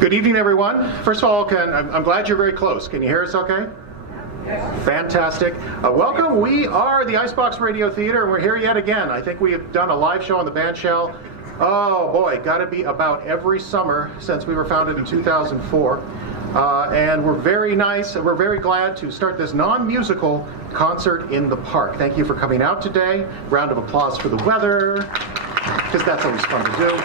Good evening, everyone. First of all, I'm glad you're very close. Can you hear us okay? Yes. Fantastic. Welcome. We are the Icebox Radio Theater, and we're here yet again. I think we have done a live show on the band shell. Oh boy, got to be about every summer since we were founded in 2004. And we're very glad to start this non-musical concert in the park. Thank you for coming out today. Round of applause for the weather, because that's always fun to do.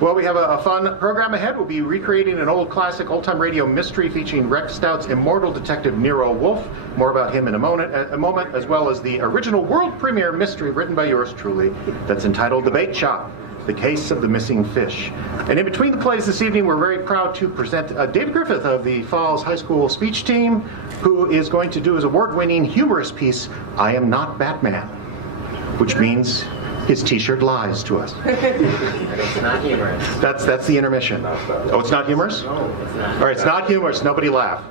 Well, we have a fun program ahead. We'll be recreating an old classic old-time radio mystery featuring Rex Stout's immortal detective Nero Wolfe. More about him in a moment, as well as the original world premiere mystery written by yours truly that's entitled The Bait Shop, The Case of the Missing Fish. And in between the plays this evening, we're very proud to present David Griffith of the Falls High School speech team, who is going to do his award-winning humorous piece, I Am Not Batman, which means his t-shirt lies to us. It's not humorous. That's the intermission. Oh, it's not humorous? No, it's not. All right, it's not humorous. Nobody laugh.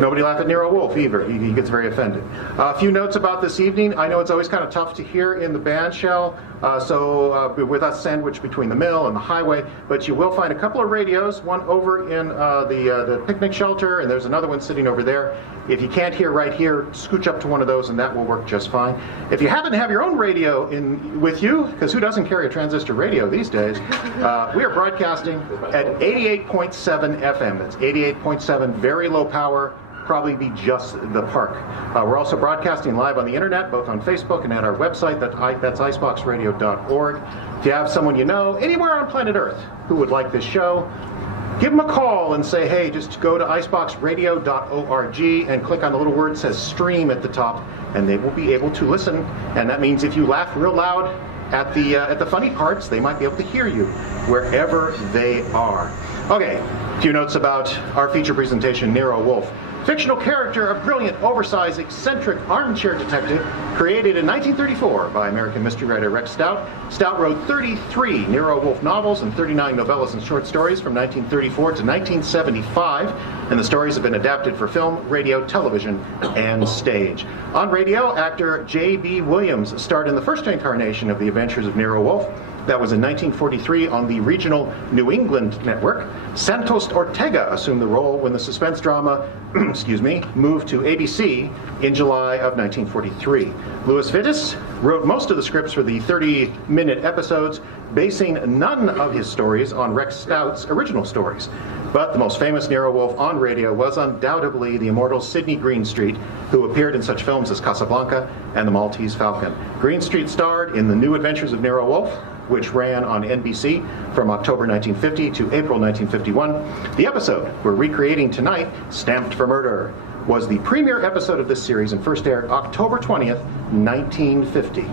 Nobody laugh at Nero Wolfe either. He gets very offended. A few notes about this evening. I know it's always kind of tough to hear in the band shell, so with us sandwiched between the mill and the highway, but you will find a couple of radios, one over in the picnic shelter, and there's another one sitting over there. If you can't hear right here, scooch up to one of those and that will work just fine. If you happen to have your own radio with you, because who doesn't carry a transistor radio these days, we are broadcasting at 88.7 FM. That's 88.7, very low power, probably be just the park. We're also broadcasting live on the internet, both on Facebook and at our website, that's iceboxradio.org. If you have someone you know anywhere on planet Earth who would like this show, give them a call and say, hey, just go to iceboxradio.org and click on the little word that says stream at the top, and they will be able to listen. And that means if you laugh real loud at the funny parts, they might be able to hear you wherever they are. Okay, a few notes about our feature presentation, Nero Wolfe. Fictional character, a brilliant, oversized, eccentric armchair detective created in 1934 by American mystery writer Rex Stout. Stout wrote 33 Nero Wolfe novels and 39 novellas and short stories from 1934 to 1975, and the stories have been adapted for film, radio, television, and stage. On radio, actor J.B. Williams starred in the first incarnation of The Adventures of Nero Wolfe. That was in 1943 on the regional New England network. Santos Ortega assumed the role when the suspense drama, moved to ABC in July of 1943. Louis Vittes wrote most of the scripts for the 30-minute episodes, basing none of his stories on Rex Stout's original stories. But the most famous Nero Wolfe on radio was undoubtedly the immortal Sidney Greenstreet, who appeared in such films as Casablanca and The Maltese Falcon. Greenstreet starred in The New Adventures of Nero Wolfe, which ran on NBC from October 1950 to April 1951. The episode we're recreating tonight, Stamped for Murder, was the premiere episode of this series and first aired October 20th, 1950.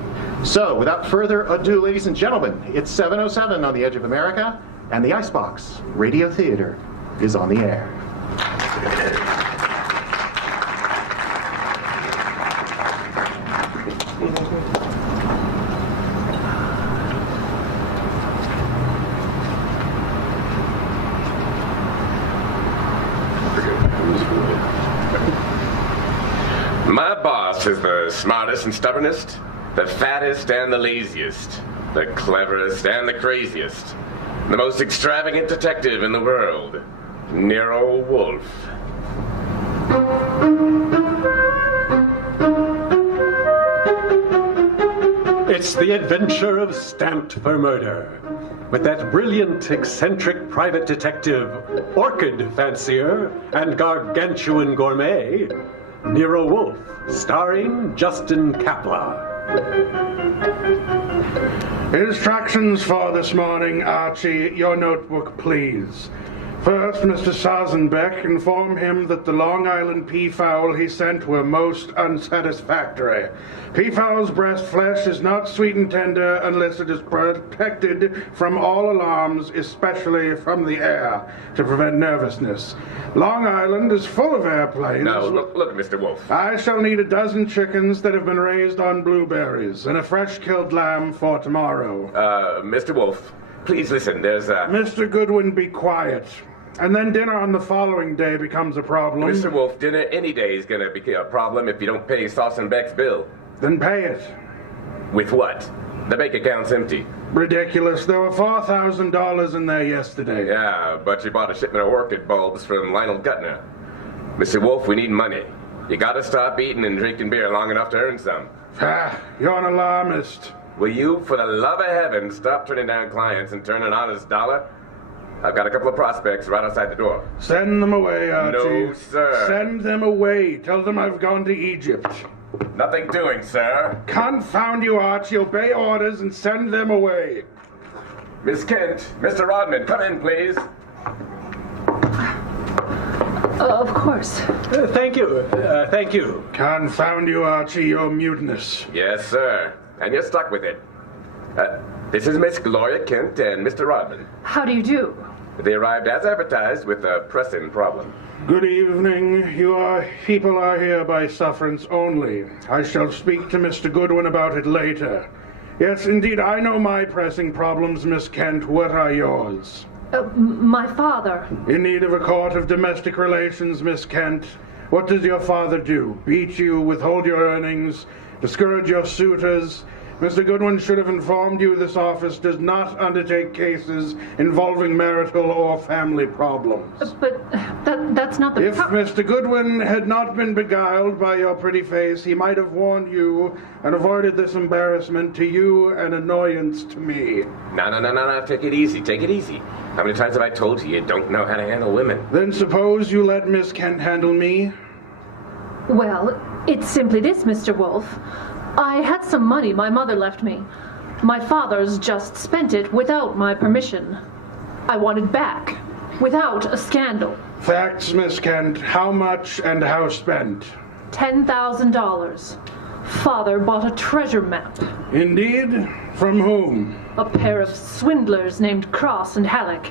So, without further ado, ladies and gentlemen, it's 7:07 on the Edge of America, and the Icebox Radio Theater is on the air. My boss is the smartest and stubbornest, the fattest and the laziest, the cleverest and the craziest, the most extravagant detective in the world, Nero Wolfe. It's the adventure of Stamped for Murder, with that brilliant, eccentric private detective, orchid fancier, and gargantuan gourmet, Nero Wolfe, starring Justin Kapla. Instructions for this morning, Archie. Your notebook, please. First, Mr. Sazenbeck, inform him that the Long Island peafowl he sent were most unsatisfactory. Peafowl's breast flesh is not sweet and tender unless it is protected from all alarms, especially from the air, to prevent nervousness. Long Island is full of airplanes. Now, look, Mr. Wolfe. I shall need a dozen chickens that have been raised on blueberries and a fresh-killed lamb for tomorrow. Mr. Wolfe, please listen, there's a... Mr. Goodwin, be quiet. And then dinner on the following day becomes a problem. Mr. Wolfe, dinner any day is gonna be a problem if you don't pay Sossenbeck's bill. Then pay it. With what? The bank account's empty. Ridiculous. There were $4,000 in there yesterday. Yeah, but you bought a shipment of orchid bulbs from Lionel Gutner. Mr. Wolf, we need money. You gotta stop eating and drinking beer long enough to earn some. Ah, you're an alarmist. Will you, for the love of heaven, stop turning down clients and turn an honest dollar? I've got a couple of prospects right outside the door. Send them away, Archie. No, sir. Send them away. Tell them I've gone to Egypt. Nothing doing, sir. Confound you, Archie. Obey orders and send them away. Miss Kent, Mr. Rodman, come in, please. Of course. Thank you. Thank you. Confound you, Archie. You're mutinous. Yes, sir. And you're stuck with it. This is Miss Gloria Kent and Mr. Rodman. How do you do? They arrived as advertised with a pressing problem. Good evening. Your people are here by sufferance only. I shall speak to Mr. Goodwin about it later. Yes, indeed, I know my pressing problems, Miss Kent. What are yours? My father. In need of a court of domestic relations, Miss Kent. What does your father do? Beat you, withhold your earnings, discourage your suitors? Mr. Goodwin should have informed you this office does not undertake cases involving marital or family problems. But that's not the If Mr. Goodwin had not been beguiled by your pretty face, he might have warned you and avoided this embarrassment to you and annoyance to me. No. Take it easy. Take it easy. How many times have I told you don't know how to handle women? Then suppose you let Miss Kent handle me? Well, it's simply this, Mr. Wolf. I had some money my mother left me. My father's just spent it without my permission. I want it back, without a scandal. Facts, Miss Kent. How much and how spent? $10,000. Father bought a treasure map. Indeed? From whom? A pair of swindlers named Cross and Halleck.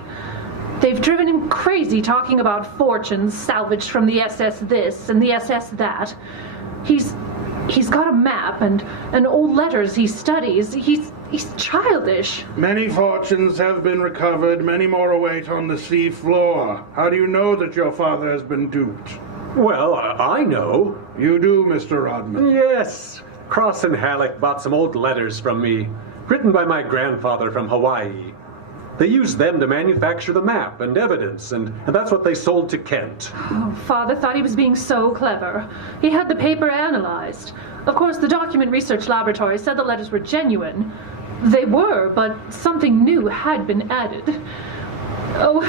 They've driven him crazy talking about fortunes salvaged from the SS this and the SS that. He's got a map and old letters he studies. He's childish. Many fortunes have been recovered, many more await on the sea floor. How do you know that your father has been duped? Well, I know. You do, Mr. Rodman. Yes. Cross and Halleck bought some old letters from me, written by my grandfather from Hawaii. They used them to manufacture the map and evidence, and that's what they sold to Kent. Oh, Father thought he was being so clever. He had the paper analyzed. Of course, the document research laboratory said the letters were genuine. They were, but something new had been added. Oh,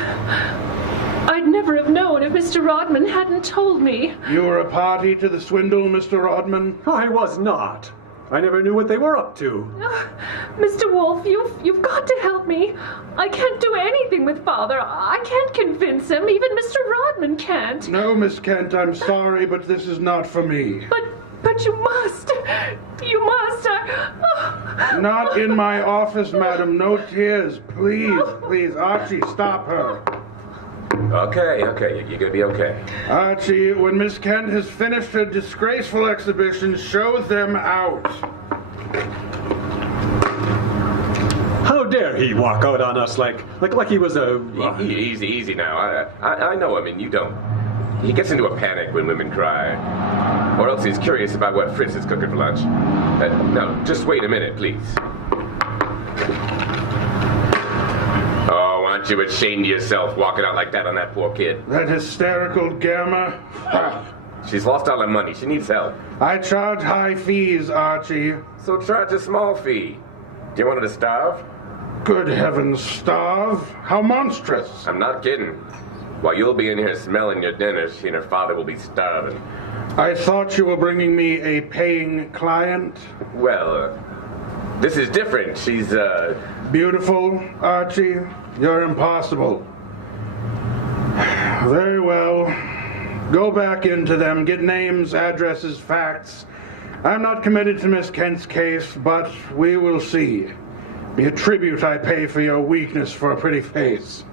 I'd never have known if Mr. Rodman hadn't told me. You were a party to the swindle, Mr. Rodman? I was not. I never knew what they were up to. Mr. Wolf, you've got to help me. I can't do anything with Father. I can't convince him. Even Mr. Rodman can't. No, Miss Kent, I'm sorry, but this is not for me. But you must. You must. Not in my office, madam. No tears. Please, Archie, stop her. Okay, you're gonna be okay. Archie, when Miss Kent has finished her disgraceful exhibition, show them out. How dare he walk out on us like he was a... Easy now. I know him and you don't. He gets into a panic when women cry. Or else he's curious about what Fritz is cooking for lunch. No, just wait a minute, please. Oh, aren't you ashamed of yourself walking out like that on that poor kid? That hysterical gamma. She's lost all her money. She needs help. I charge high fees, Archie. So charge a small fee. Do you want her to starve? Good heavens, starve? How monstrous. I'm not kidding. While you'll be in here smelling your dinner, she and her father will be starving. I thought you were bringing me a paying client. Well, this is different. She's, Beautiful, Archie. You're impossible. Very well. Go back into them. Get names, addresses, facts. I'm not committed to Miss Kent's case, but we will see. Be a tribute I pay for your weakness for a pretty face.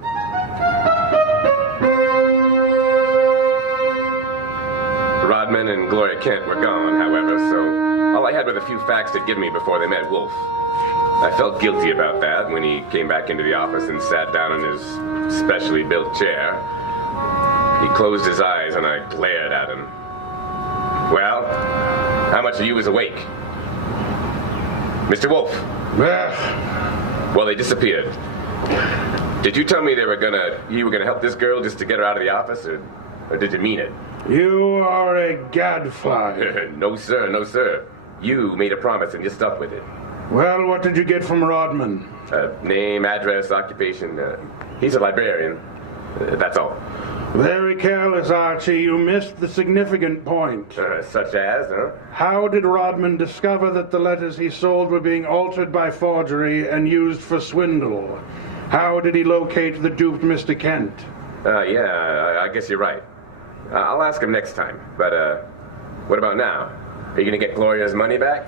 Rodman and Gloria Kent were gone, however, so all I had were the few facts to give me before they met Wolf. I felt guilty about that when he came back into the office and sat down in his specially built chair. He closed his eyes and I glared at him. Well, how much of you is awake? Mr. Wolf. Well, they disappeared. Did you tell me you were gonna help this girl just to get her out of the office, or did you mean it? You are a gadfly. No, sir, no, sir. You made a promise and you stuck with it. Well, what did you get from Rodman? Name, address, occupation. He's a librarian. That's all. Very careless, Archie. You missed the significant point. Such as, huh? How did Rodman discover that the letters he sold were being altered by forgery and used for swindle? How did he locate the duped Mr. Kent? Yeah, I guess you're right. I'll ask him next time. But, what about now? Are you gonna get Gloria's money back?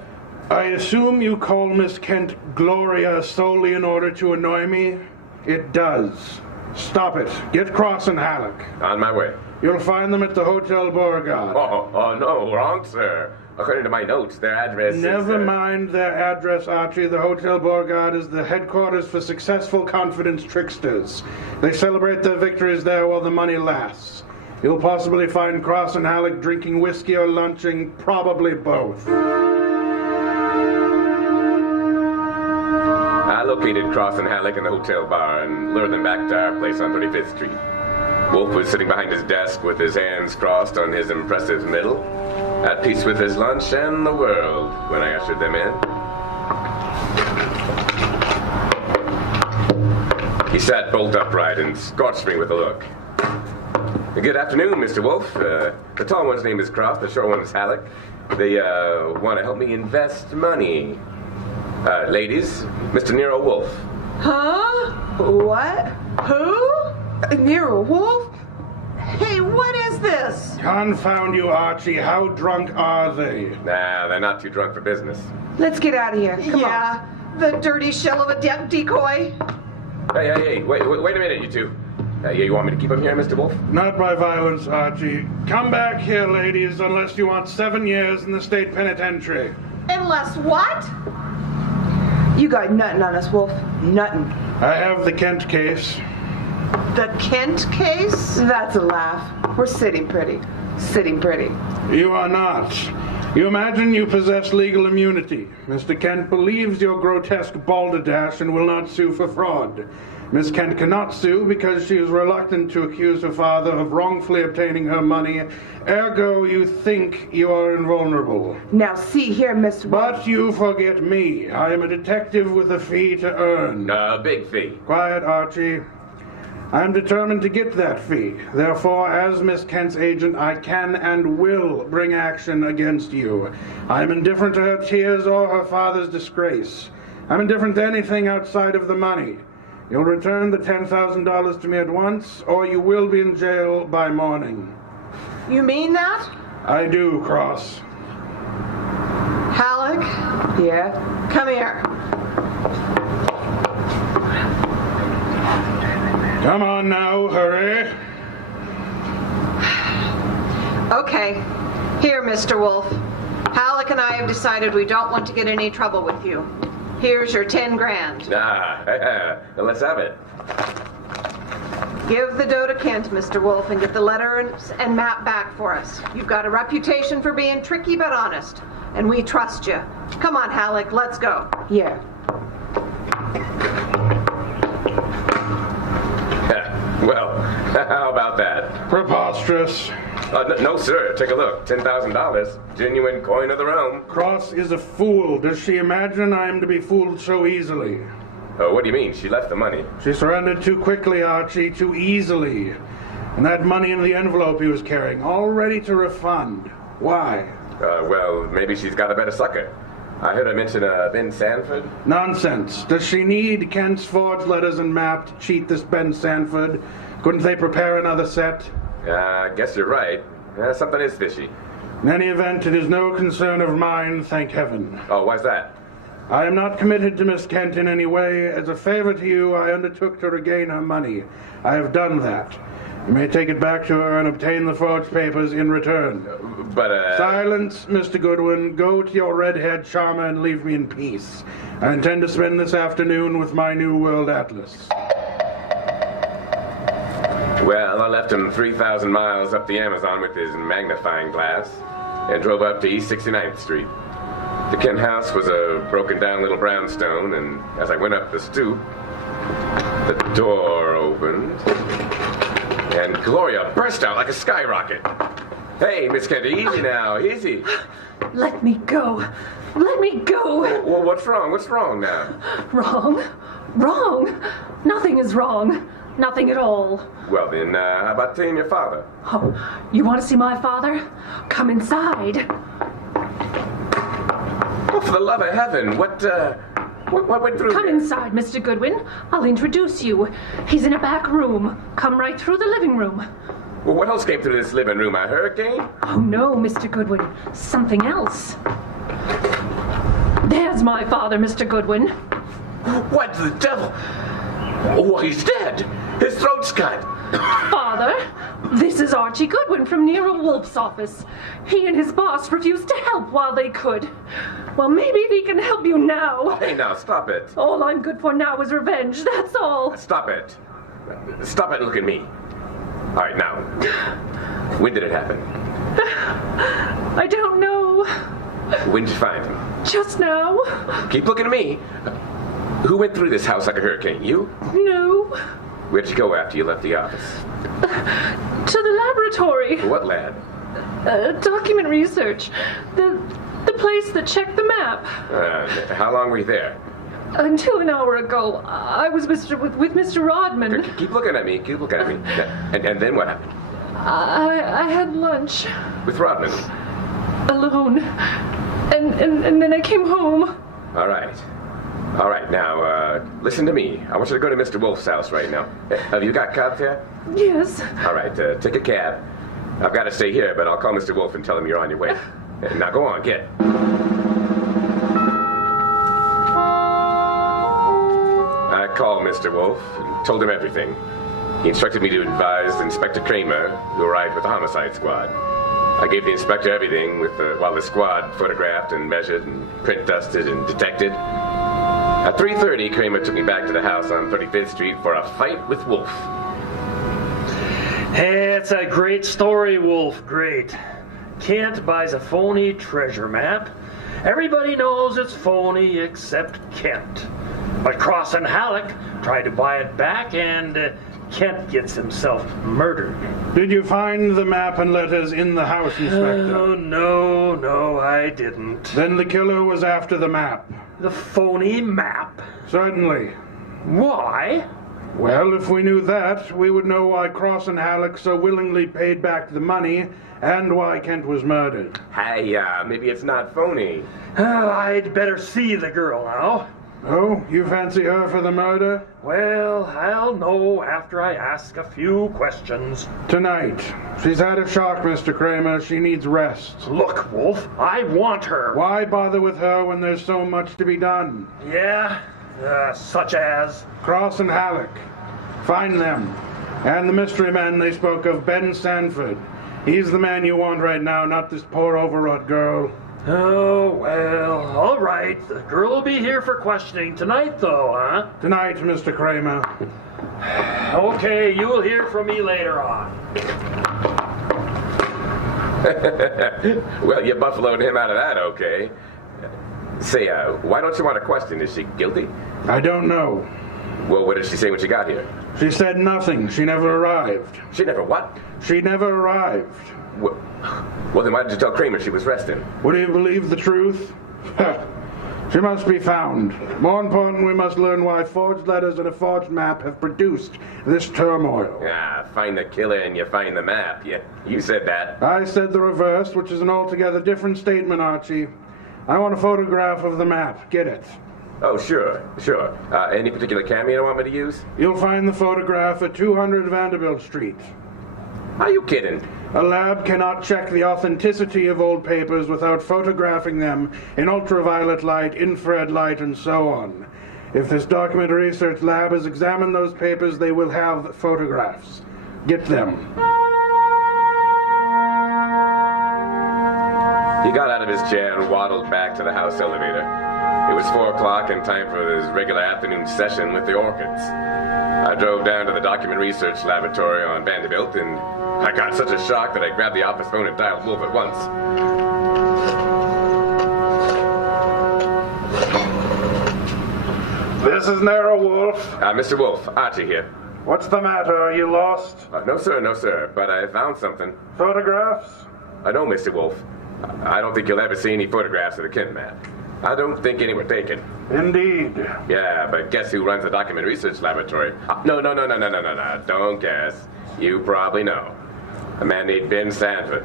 I assume you call Miss Kent Gloria solely in order to annoy me? It does. Stop it. Get Cross and Halleck. On my way. You'll find them at the Hotel Beauregard. Oh, no, wrong, sir. According to my notes, their address Never mind their address, Archie. The Hotel Beauregard is the headquarters for successful confidence tricksters. They celebrate their victories there while the money lasts. You'll possibly find Cross and Halleck drinking whiskey or lunching, probably both. I located Cross and Halleck in the hotel bar and lured them back to our place on 35th Street. Wolf was sitting behind his desk with his hands crossed on his impressive middle, at peace with his lunch and the world when I ushered them in. He sat bolt upright and scorched me with a look. Good afternoon, Mr. Wolf. The tall one's name is Cross, the short one is Halleck. They want to help me invest money. Ladies, Mr. Nero Wolf. Huh? What? Who? Nero Wolf? Hey, what is this? Confound you, Archie. How drunk are they? Nah, they're not too drunk for business. Let's get out of here. Come Yeah, the dirty shell of a decoy. Hey, wait a minute, you two. You want me to keep him here, Mr. Wolf? Not by violence, Archie. Come back here, ladies, unless you want 7 years in the state penitentiary. Unless what? on. You got nothing on us, Wolf. Nothing. I have the Kent case. The Kent case? That's a laugh. We're sitting pretty. Sitting pretty. You are not. You imagine you possess legal immunity. Mr. Kent believes your grotesque balderdash and will not sue for fraud. Miss Kent cannot sue because she is reluctant to accuse her father of wrongfully obtaining her money. Ergo, you think you are invulnerable. Now see here, Miss... But you forget me. I am a detective with a fee to earn. A big fee. Quiet, Archie. I'm determined to get that fee. Therefore, as Miss Kent's agent, I can and will bring action against you. I'm indifferent to her tears or her father's disgrace. I'm indifferent to anything outside of the money. You'll return the $10,000 to me at once, or you will be in jail by morning. You mean that? I do, Cross. Halleck, Yeah? come here. Come on now, hurry. Okay. Here, Mr. Wolf. Halleck and I have decided we don't want to get any trouble with you. Here's your 10 grand. Let's have it. Give the dough to Kent, Mr. Wolf, and get the letter and map back for us. You've got a reputation for being tricky but honest, and we trust you. Come on, Halleck, let's go. Yeah. Well, how about that? Preposterous. No, sir. Take a look. $10,000. Genuine coin of the realm. Cross is a fool. Does she imagine I am to be fooled so easily? What do you mean? She left the money. She surrendered too quickly, Archie, too easily. And that money in the envelope he was carrying, all ready to refund. Why? Well, maybe she's got a better sucker. I heard her mention Ben Sanford. Nonsense. Does she need Kent's forged letters and map to cheat this Ben Sanford? Couldn't they prepare another set? I guess you're right. Something is fishy. In any event, it is no concern of mine, thank heaven. Oh, why's that? I am not committed to Miss Kent in any way. As a favor to you, I undertook to regain her money. I have done that. You may take it back to her and obtain the forged papers in return. But, Silence, Mr. Goodwin. Go to your red-haired charmer and leave me in peace. I intend to spend this afternoon with my New World Atlas. Well, I left him 3,000 miles up the Amazon with his magnifying glass and drove up to East 69th Street. The Kent house was a broken down little brownstone, and as I went up the stoop, the door opened, and Gloria burst out like a skyrocket. Hey, Miss Kent, easy now, easy. Let me go. Let me go. Well, what's wrong? What's wrong now? Wrong? Wrong? Nothing is wrong. Nothing at all. Well, then, how about seeing your father? Oh, you want to see my father? Come inside. Oh, for the love of heaven, what went through Come there? inside, Mr. Goodwin. I'll introduce you. He's in a back room. Come right through the living room. Well, what else came through this living room? A hurricane? Oh, no, Mr. Goodwin. Something else. There's my father, Mr. Goodwin. What the devil? Oh, he's dead. His throat's cut. Father, this is Archie Goodwin from Nero Wolf's office. He and his boss refused to help while they could. Well, maybe he can help you now. Hey, now, stop it. All I'm good for now is revenge, that's all. Stop it. Stop it and look at me. All right, now, when did it happen? I don't know. When did you find him? Just now. Keep looking at me. Who went through this house like a hurricane? You? No. Where'd you go after you left the office? To the laboratory. What lab? Document research. The place that checked the map. How long were you there? Until an hour ago, I was with Mr. Rodman. Keep looking at me. Keep looking at me. And then what happened? I had lunch. With Rodman? Alone. And then I came home. All right. All right, now, listen to me. I want you to go to Mr. Wolf's house right now. Have you got cab fare? Yes. All right, take a cab. I've got to stay here, but I'll call Mr. Wolf and tell him you're on your way. Now, go on, get. I called Mr. Wolf and told him everything. He instructed me to advise Inspector Kramer, who arrived with the homicide squad. I gave the inspector everything while the squad photographed and measured and print dusted and detected. At 3:30, Kramer took me back to the house on 35th Street for a fight with Wolf. Hey, it's a great story, Wolf. Great. Kent buys a phony treasure map. Everybody knows it's phony except Kent. But Cross and Halleck tried to buy it back, and Kent gets himself murdered. Did you find the map and letters in the house, Inspector? Oh, no, I didn't. Then the killer was after the map. The phony map? Certainly. Why? Well, if we knew that, we would know why Cross and Halleck so willingly paid back the money and why Kent was murdered. Hey, maybe it's not phony. I'd better see the girl now. Oh, you fancy her for the murder? Well, I'll know after I ask a few questions. Tonight. She's had a shock, Mr. Kramer. She needs rest. Look, Wolf, I want her. Why bother with her when there's so much to be done? Yeah? Such as? Cross and Halleck. Find them. And the mystery man they spoke of, Ben Sanford. He's the man you want right now, not this poor overwrought girl. Oh, well, all right. The girl will be here for questioning tonight, though, huh? Tonight, Mr. Kramer. Okay, you will hear from me later on. Well, you buffaloed him out of that, okay. Say, why don't you want to question? Is she guilty? I don't know. Well, what did she say when she got here? She said nothing. She never arrived. She never what? She never arrived. Well, then why did you tell Kramer she was resting? Would he believe the truth? She must be found. More important, we must learn why forged letters and a forged map have produced this turmoil. Find the killer and you find the map. Yeah, you said that. I said the reverse, which is an altogether different statement, Archie. I want a photograph of the map. Get it. Oh, sure. Any particular camera you want me to use? You'll find the photograph at 200 Vanderbilt Street. Are you kidding? A lab cannot check the authenticity of old papers without photographing them in ultraviolet light, infrared light, and so on. If this document research lab has examined those papers, they will have photographs. Get them. He got out of his chair and waddled back to the house elevator. It was 4 o'clock and time for his regular afternoon session with the Orchids. I drove down to the document research laboratory on Vanderbilt, and I got such a shock that I grabbed the office phone and dialed Wolf at once. This is Narrow Wolf. Mr. Wolf, Archie here. What's the matter? Are you lost? No, sir, but I found something. Photographs? No, Mr. Wolf. I don't think you'll ever see any photographs of the Kent map. I don't think any were taken. Indeed. Yeah, but guess who runs the document research laboratory? No. Don't guess. You probably know. A man named Ben Sanford.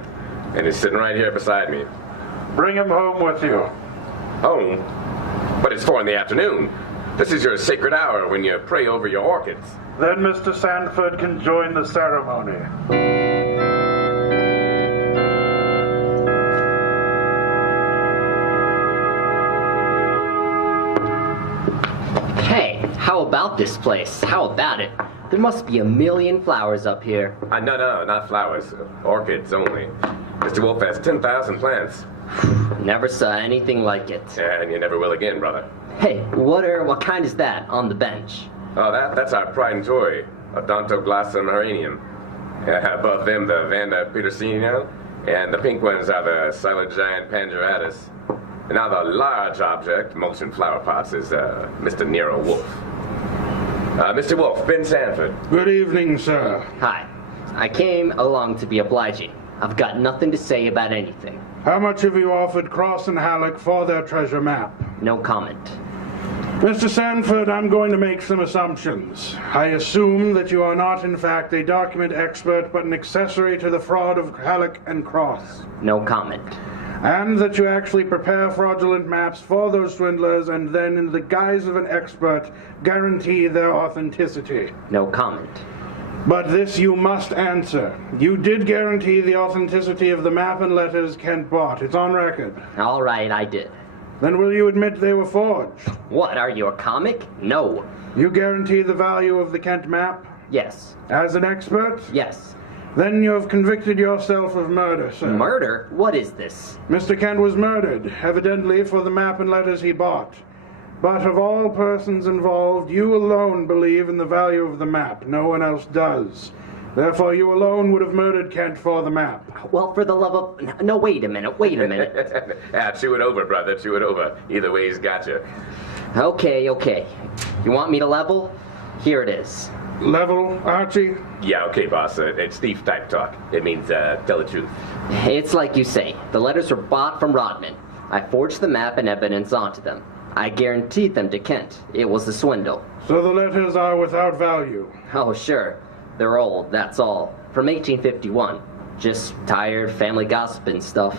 And he's sitting right here beside me. Bring him home with you. Home? But it's 4 in the afternoon. This is your sacred hour when you pray over your orchids. Then Mr. Sanford can join the ceremony. Hey, how about this place? How about it? There must be a million flowers up here. No, not flowers. Orchids only. Mr. Wolf has 10,000 plants. Never saw anything like it. And you never will again, brother. Hey, what kind is that on the bench? Oh, that's our pride and joy. Odontoglossum heranium. Above them, the Vanda petersina, and the pink ones are the silent giant Pangeratus. And now the large object, mulch and flower pots, is Mr. Nero Wolf. Mr. Wolf, Ben Sanford. Good evening, sir. Hi. I came along to be obliging. I've got nothing to say about anything. How much have you offered Cross and Halleck for their treasure map? No comment. Mr. Sanford, I'm going to make some assumptions. I assume that you are not, in fact, a document expert, but an accessory to the fraud of Halleck and Cross. No comment. And that you actually prepare fraudulent maps for those swindlers and then, in the guise of an expert, guarantee their authenticity. No comment. But this you must answer. You did guarantee the authenticity of the map and letters Kent bought. It's on record. All right, I did. Then will you admit they were forged? What, are you a comic? No. You guarantee the value of the Kent map? Yes. As an expert? Yes. Then you have convicted yourself of murder, sir. Murder? What is this? Mr. Kent was murdered, evidently for the map and letters he bought. But of all persons involved, you alone believe in the value of the map. No one else does. Therefore, you alone would have murdered Kent for the map. Well, for the love of... No, wait a minute. Chew it over, brother, chew it over. Either way, he's got you. Okay. You want me to level? Here it is. Level, Archie? Yeah, okay, boss. It's thief type talk. It means tell the truth. It's like you say. The letters were bought from Rodman. I forged the map and evidence onto them. I guaranteed them to Kent. It was a swindle. So the letters are without value? Oh, sure. They're old, that's all. From 1851. Just tired family gossip and stuff.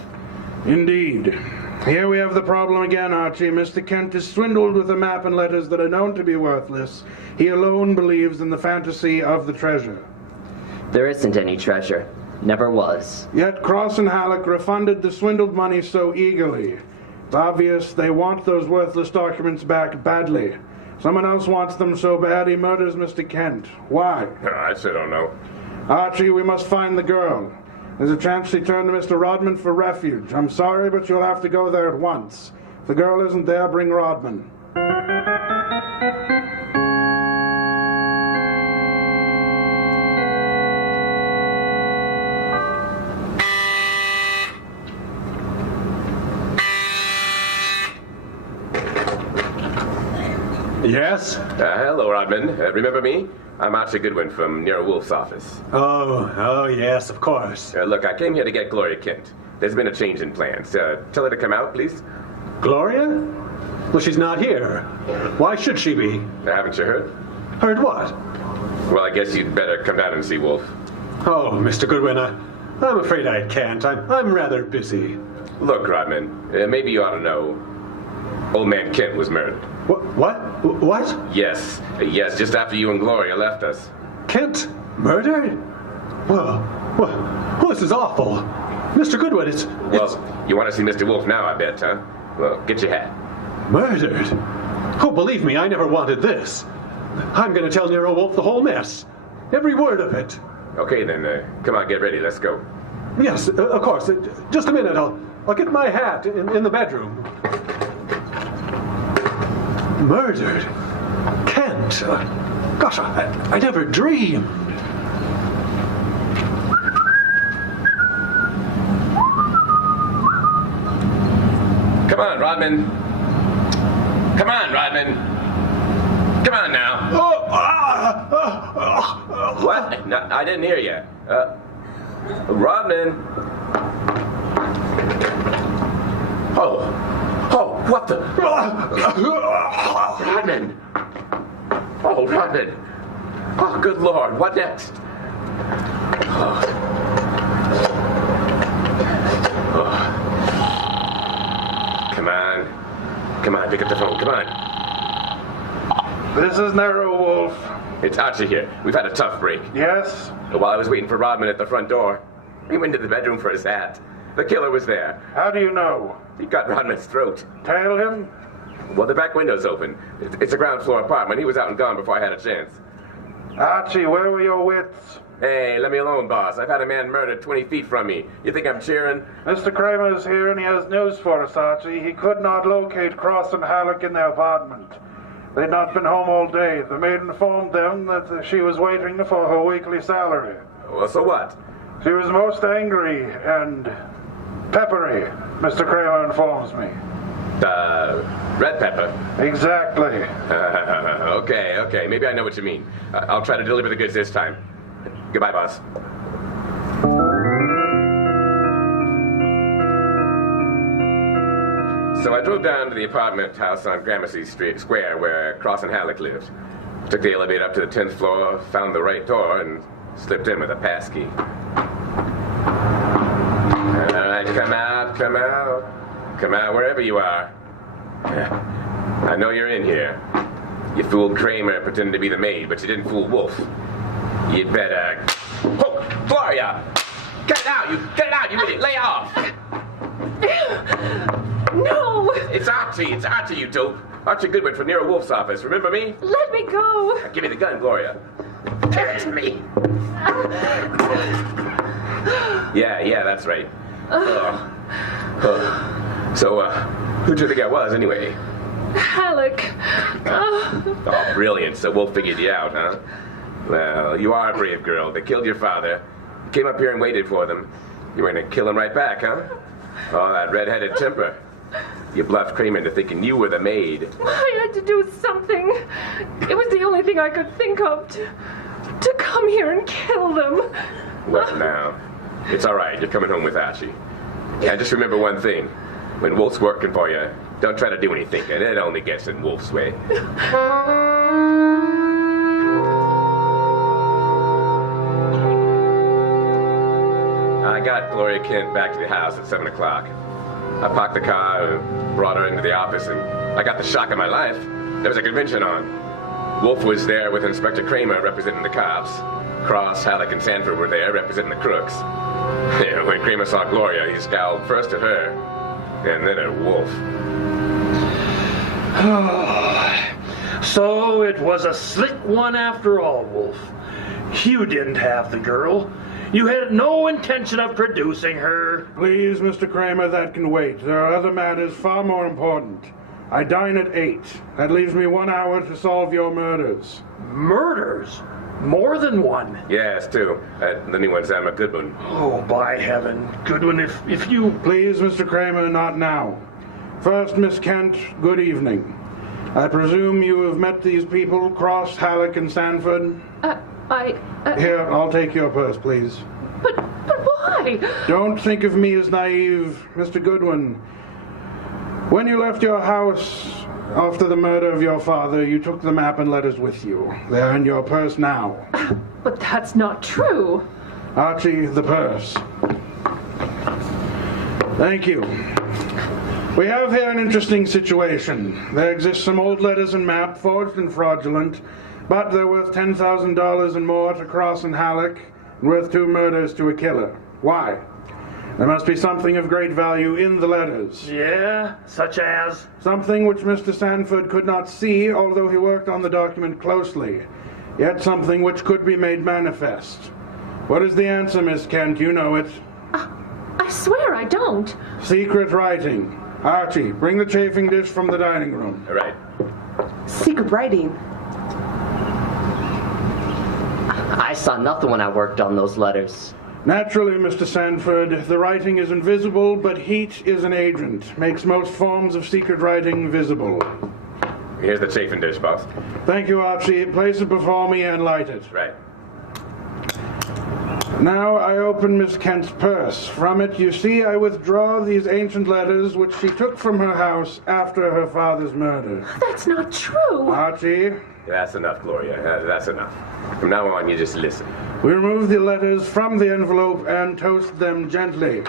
Indeed. Here we have the problem again, Archie. Mr. Kent is swindled with a map and letters that are known to be worthless. He alone believes in the fantasy of the treasure. There isn't any treasure. Never was. Yet Cross and Halleck refunded the swindled money so eagerly. It's obvious they want those worthless documents back badly. Someone else wants them so bad he murders Mr. Kent. Why? I sure don't know. Archie, we must find the girl. There's a chance she turned to Mr. Rodman for refuge. I'm sorry, but you'll have to go there at once. If the girl isn't there, bring Rodman. Yes? Hello, Rodman. Remember me? I'm Archie Goodwin from Nero Wolf's office. Oh, yes, of course. Look, I came here to get Gloria Kent. There's been a change in plans. Tell her to come out, please. Gloria? Well, she's not here. Why should she be? Haven't you heard? Heard what? Well, I guess you'd better come down and see Wolf. Oh, Mr. Goodwin, I'm afraid I can't. I'm rather busy. Look, Rodman, maybe you ought to know. Old man Kent was murdered. What? Yes, just after you and Gloria left us. Kent? Murdered? Well, this is awful. Mr. Goodwin, it's... Well, you want to see Mr. Wolf now, I bet, huh? Well, get your hat. Murdered? Oh, believe me, I never wanted this. I'm going to tell Nero Wolf the whole mess. Every word of it. Okay, then, come on, get ready, let's go. Yes, of course. Just a minute, I'll get my hat in the bedroom. Murdered? Kent? Gosh, I never dreamed. Come on, Rodman. Come on, Rodman. Come on now. What? No, I didn't hear you. Rodman. Oh, what the? Rodman. Oh, Rodman. Oh, good Lord, what next? Come on, pick up the phone, come on. This is Narrow Wolf. It's Archie here. We've had a tough break. Yes? While I was waiting for Rodman at the front door, he went to the bedroom for his hat. The killer was there. How do you know? He cut Rodman's throat. Tail him? Well, the back window's open. It's a ground floor apartment. He was out and gone before I had a chance. Archie, where were your wits? Hey, let me alone, boss. I've had a man murdered 20 feet from me. You think I'm cheering? Mr. Kramer's here and he has news for us, Archie. He could not locate Cross and Halleck in their apartment. They'd not been home all day. The maid informed them that she was waiting for her weekly salary. Well, so what? She was most angry and peppery, Mr. Kramer informs me. Red pepper? Exactly. Okay. Maybe I know what you mean. I'll try to deliver the goods this time. Goodbye, boss. So I drove down to the apartment house on Gramercy Square where Cross and Halleck lived. Took the elevator up to the 10th floor, found the right door, and slipped in with a pass key. All right, come out. Come out wherever you are. I know you're in here. You fooled Kramer pretending to be the maid, but you didn't fool Wolf. You'd better... Oh, Gloria! Get it out, you idiot! Lay off! No! It's Archie, you dope. Archie Goodwin from Nero Wolf's office. Remember me? Let me go! Now, give me the gun, Gloria. Give it to me. Yeah, that's right. So, who do you think I was, anyway? Halleck. Oh, brilliant. So Wolf figured you out, huh? Well, you are a brave girl. They killed your father. You came up here and waited for them. You were going to kill him right back, huh? Oh, that red-headed temper. You bluffed Kramer into thinking you were the maid. I had to do something. It was the only thing I could think of to come here and kill them. Well, now, it's all right. You're coming home with Archie. Yeah, just remember one thing. When Wolf's working for you, don't try to do anything. It only gets in Wolf's way. I got Gloria Kent back to the house at 7 o'clock. I parked the car, brought her into the office, and I got the shock of my life. There was a convention on. Wolf was there with Inspector Kramer representing the cops. Cross, Halleck, and Sanford were there representing the crooks. When Kramer saw Gloria, he scowled first at her, and then at Wolf. So it was a slick one after all, Wolf. You didn't have the girl. You had no intention of producing her. Please, Mr. Kramer, that can wait. There are other matters far more important. I dine at 8. That leaves me 1 hour to solve your murders. Murders? More than one? Yes, two. The new one's Emma Goodwin. Oh, by heaven. Goodwin, if you... Please, Mr. Kramer, not now. First, Miss Kent, good evening. I presume you have met these people, Cross, Halleck, and Sanford? Here, I'll take your purse, please. But why? Don't think of me as naive, Mr. Goodwin. When you left your house after the murder of your father, you took the map and letters with you. They're in your purse now. But that's not true. Archie, the purse. Thank you. We have here an interesting situation. There exist some old letters and map, forged and fraudulent, but they're worth $10,000 and more to Cross and Halleck, and worth 2 murders to a killer. Why? There must be something of great value in the letters. Yeah, such as? Something which Mr. Sanford could not see, although he worked on the document closely. Yet something which could be made manifest. What is the answer, Miss Kent? You know it. I swear I don't. Secret writing. Archie, bring the chafing dish from the dining room. All right. Secret writing. I saw nothing when I worked on those letters. Naturally, Mr. Sanford, the writing is invisible, but heat is an agent. Makes most forms of secret writing visible. Here's the chafing dish, boss. Thank you, Archie. Place it before me and light it. Right. Now I open Miss Kent's purse. From it, you see, I withdraw these ancient letters which she took from her house after her father's murder. That's not true. Archie, That's enough, Gloria. That's enough. From now on, you just listen. we remove the letters from the envelope and toast them gently.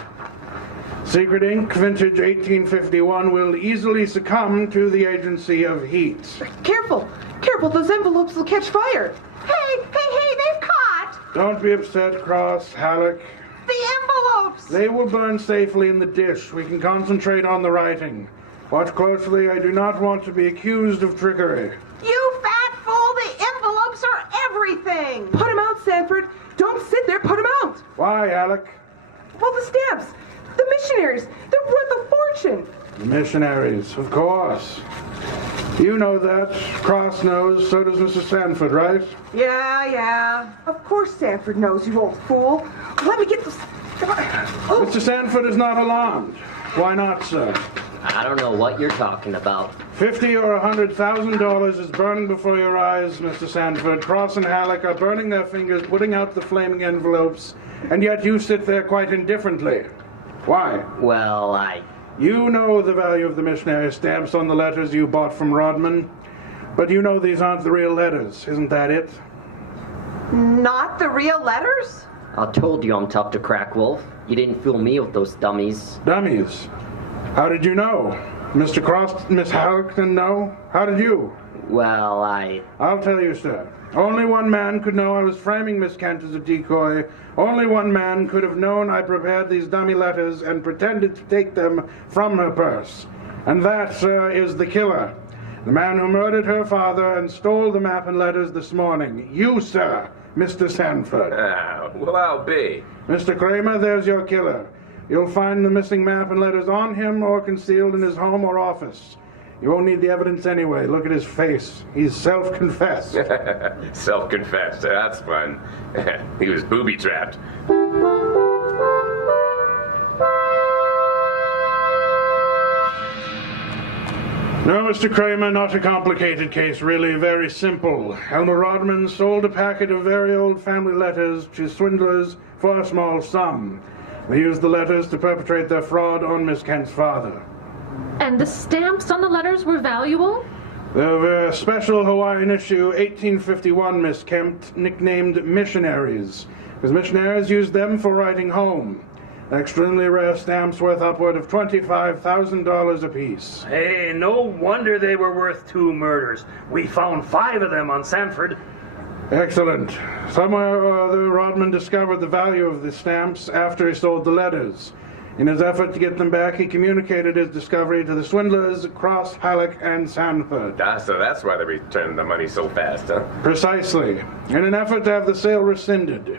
Secret ink, vintage 1851, will easily succumb to the agency of heat. Careful! Careful, those envelopes will catch fire! Hey, they've caught Don't be upset, Cross, Halleck. the envelopes! They will burn safely in the dish. We can concentrate on the writing. Watch closely. I do not want to be accused of trickery. You fat fool, the envelopes are everything! Put him out, Sanford! Don't sit there, put him out! Why, Halleck? Well, the stamps! The missionaries! They're worth a fortune! The missionaries, of course. You know that. Cross knows. So does Mr. Sanford, right? Yeah. Of course Sanford knows, you old fool. Let me get this... Oh, Mr. Sanford is not alarmed. Why not, sir? I don't know what you're talking about. $50,000 or $100,000 is burning before your eyes, Mr. Sanford. Cross and Halleck are burning their fingers, putting out the flaming envelopes, and yet you sit there quite indifferently. Why? Well, You know the value of the missionary stamps on the letters you bought from Rodman, but you know these aren't the real letters. Isn't that it? Not the real letters? I told you I'm tough to crack, Wolf. You didn't fool me with those dummies. Dummies. How did you know? Mr. Cross, Miss Halleck didn't know? How did you? Well, I'll tell you, sir. Only one man could know I was framing Miss Kent as a decoy. Only one man could have known I prepared these dummy letters and pretended to take them from her purse. And that, sir, is the killer. The man who murdered her father and stole the map and letters this morning. You, sir, Mr. Sanford. Well, I'll be. Mr. Kramer, there's your killer. You'll find the missing map and letters on him or concealed in his home or office. You won't need the evidence anyway. Look at his face. He's self-confessed. Self-confessed. That's fun. He was booby-trapped. No, Mr. Kramer, not a complicated case, really. Very simple. Elmer Rodman sold a packet of very old family letters to swindlers for a small sum. They used the letters to perpetrate their fraud on Miss Kent's father. And the stamps on the letters were valuable? They were a special Hawaiian issue, 1851, Miss Kent, nicknamed missionaries, because missionaries used them for writing home. Extremely rare stamps worth upward of $25,000 apiece. Hey, no wonder they were worth 2 murders. We found 5 of them on Sanford. Excellent. Somewhere or other, Rodman discovered the value of the stamps after he sold the letters. In his effort to get them back, he communicated his discovery to the swindlers, Cross, Halleck, and Sanford. So that's why they returned the money so fast, huh? Precisely. In an effort to have the sale rescinded.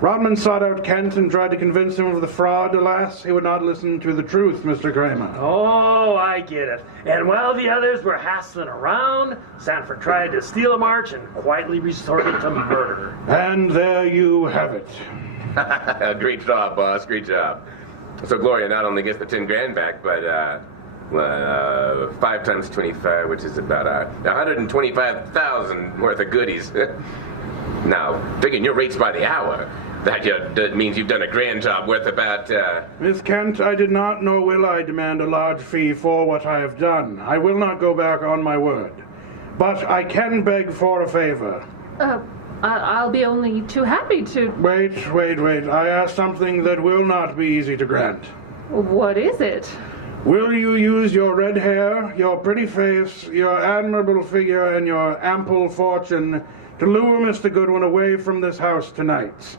Rodman sought out Kent and tried to convince him of the fraud. Alas, he would not listen to the truth, Mr. Kramer. Oh, I get it. And while the others were hassling around, Sanford tried to steal a march and quietly resorted to murder. And there you have it. Great job, boss. Great job. So Gloria not only gets the 10 grand back, but 5 times 25, which is about 125,000 worth of goodies. Now, figuring your rates by the hour, that means you've done a grand job worth about, Miss Kent, I did not nor will I demand a large fee for what I have done. I will not go back on my word. But I can beg for a favor. I'll be only too happy to... Wait. I ask something that will not be easy to grant. What is it? Will you use your red hair, your pretty face, your admirable figure, and your ample fortune to lure Mr. Goodwin away from this house tonight?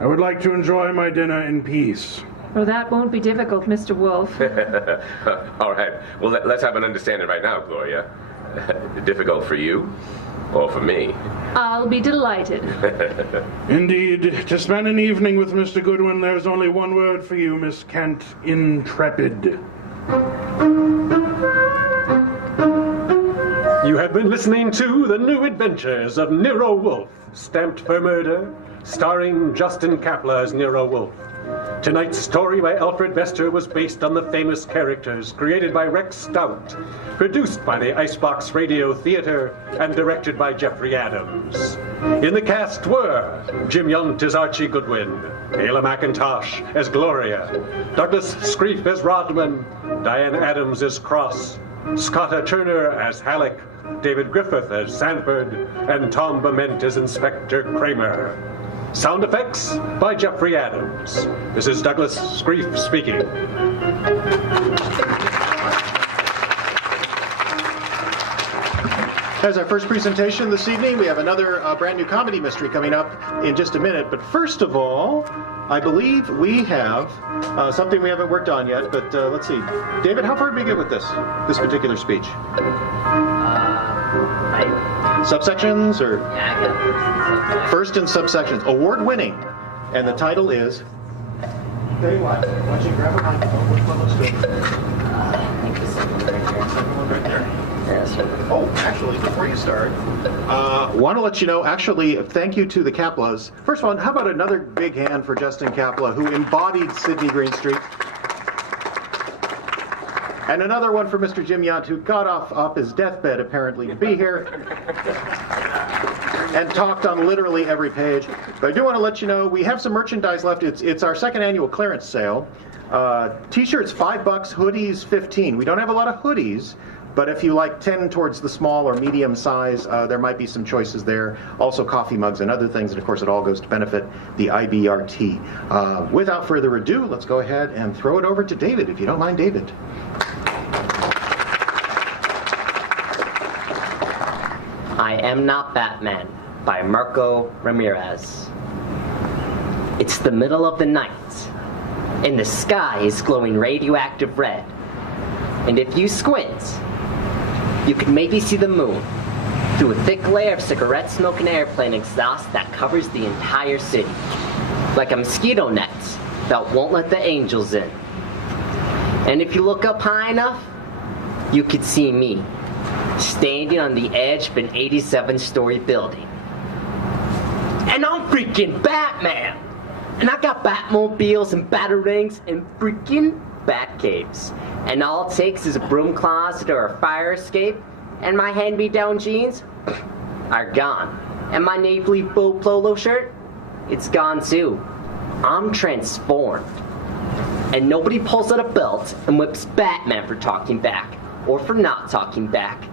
I would like to enjoy my dinner in peace. Well, that won't be difficult, Mr. Wolf. All right. Well, let's have an understanding right now, Gloria. Difficult for you or for me? I'll be delighted. Indeed. To spend an evening with Mr. Goodwin, there's only one word for you, Miss Kent. Intrepid. You have been listening to The New Adventures of Nero Wolfe, Stamped for Murder, starring Justin Kapler as Nero Wolfe. Tonight's story by Alfred Bester was based on the famous characters created by Rex Stout, produced by the Icebox Radio Theater, and directed by Jeffrey Adams. In the cast were Jim Yunt as Archie Goodwin, Ayla McIntosh as Gloria, Douglas Screef as Rodman, Diane Adams as Cross, Scotta Turner as Halleck, David Griffith as Sanford, and Tom Bement as Inspector Kramer. Sound effects by Jeffrey Adams. This is Douglas Screef speaking. As our first presentation this evening, we have another brand new comedy mystery coming up in just a minute. But first of all, I believe we have something we haven't worked on yet, but let's see. David, how far did we get with this particular speech? Subsections or? Yeah, First in subsections. Award-winning. And the title is? Tell you what, why don't you grab a microphone? Which one looks good? I think the second one right there. Second one right there. Yeah, Oh, actually, before you start, want to let you know, actually, thank you to the Kaplas. First of all, how about another big hand for Justin Kapla, who embodied Sidney Greenstreet? And another one for Mr. Jim Yunt, who got off his deathbed, apparently, to be here and talked on literally every page. But I do want to let you know, we have some merchandise left. It's our second annual clearance sale. T-shirts, $5, hoodies, $15. We don't have a lot of hoodies, but if you like 10 towards the small or medium size, there might be some choices there. Also coffee mugs and other things, and of course it all goes to benefit the IBRT. Without further ado, let's go ahead and throw it over to David, if you don't mind, David. I Am Not Batman by Marco Ramirez. It's the middle of the night, and the sky is glowing radioactive red. And if you squint, you can maybe see the moon through a thick layer of cigarette smoke and airplane exhaust that covers the entire city, like a mosquito net that won't let the angels in. And if you look up high enough, you could see me, standing on the edge of an 87-story building. And I'm freaking Batman! And I got Batmobiles and Batarangs and freaking Batcaves. And all it takes is a broom closet or a fire escape, and my hand-me-down jeans are gone. And my navy blue polo shirt, it's gone too. I'm transformed. And nobody pulls out a belt and whips Batman for talking back, or for not talking back.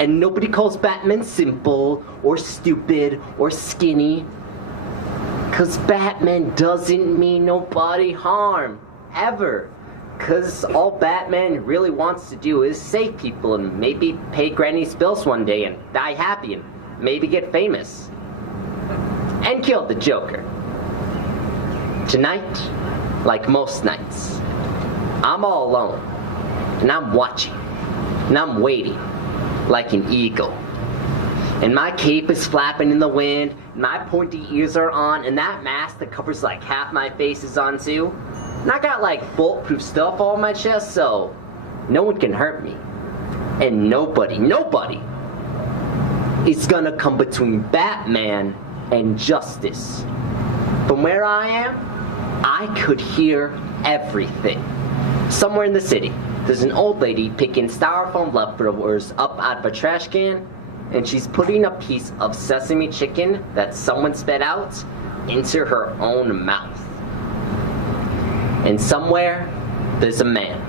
And nobody calls Batman simple, or stupid, or skinny. 'Cause Batman doesn't mean nobody harm, ever. 'Cause all Batman really wants to do is save people and maybe pay Granny's bills one day and die happy and maybe get famous. And kill the Joker. Tonight, like most nights, I'm all alone. And I'm watching. And I'm waiting. Like an eagle. And my cape is flapping in the wind, and my pointy ears are on, and that mask that covers like half my face is on too. And I got like bulletproof stuff all on my chest, so no one can hurt me. And nobody is gonna come between Batman and justice. From where I am, I could hear everything. Somewhere in the city, there's an old lady picking styrofoam leftovers up out of a trash can, and she's putting a piece of sesame chicken that someone spit out into her own mouth. And somewhere, there's a man.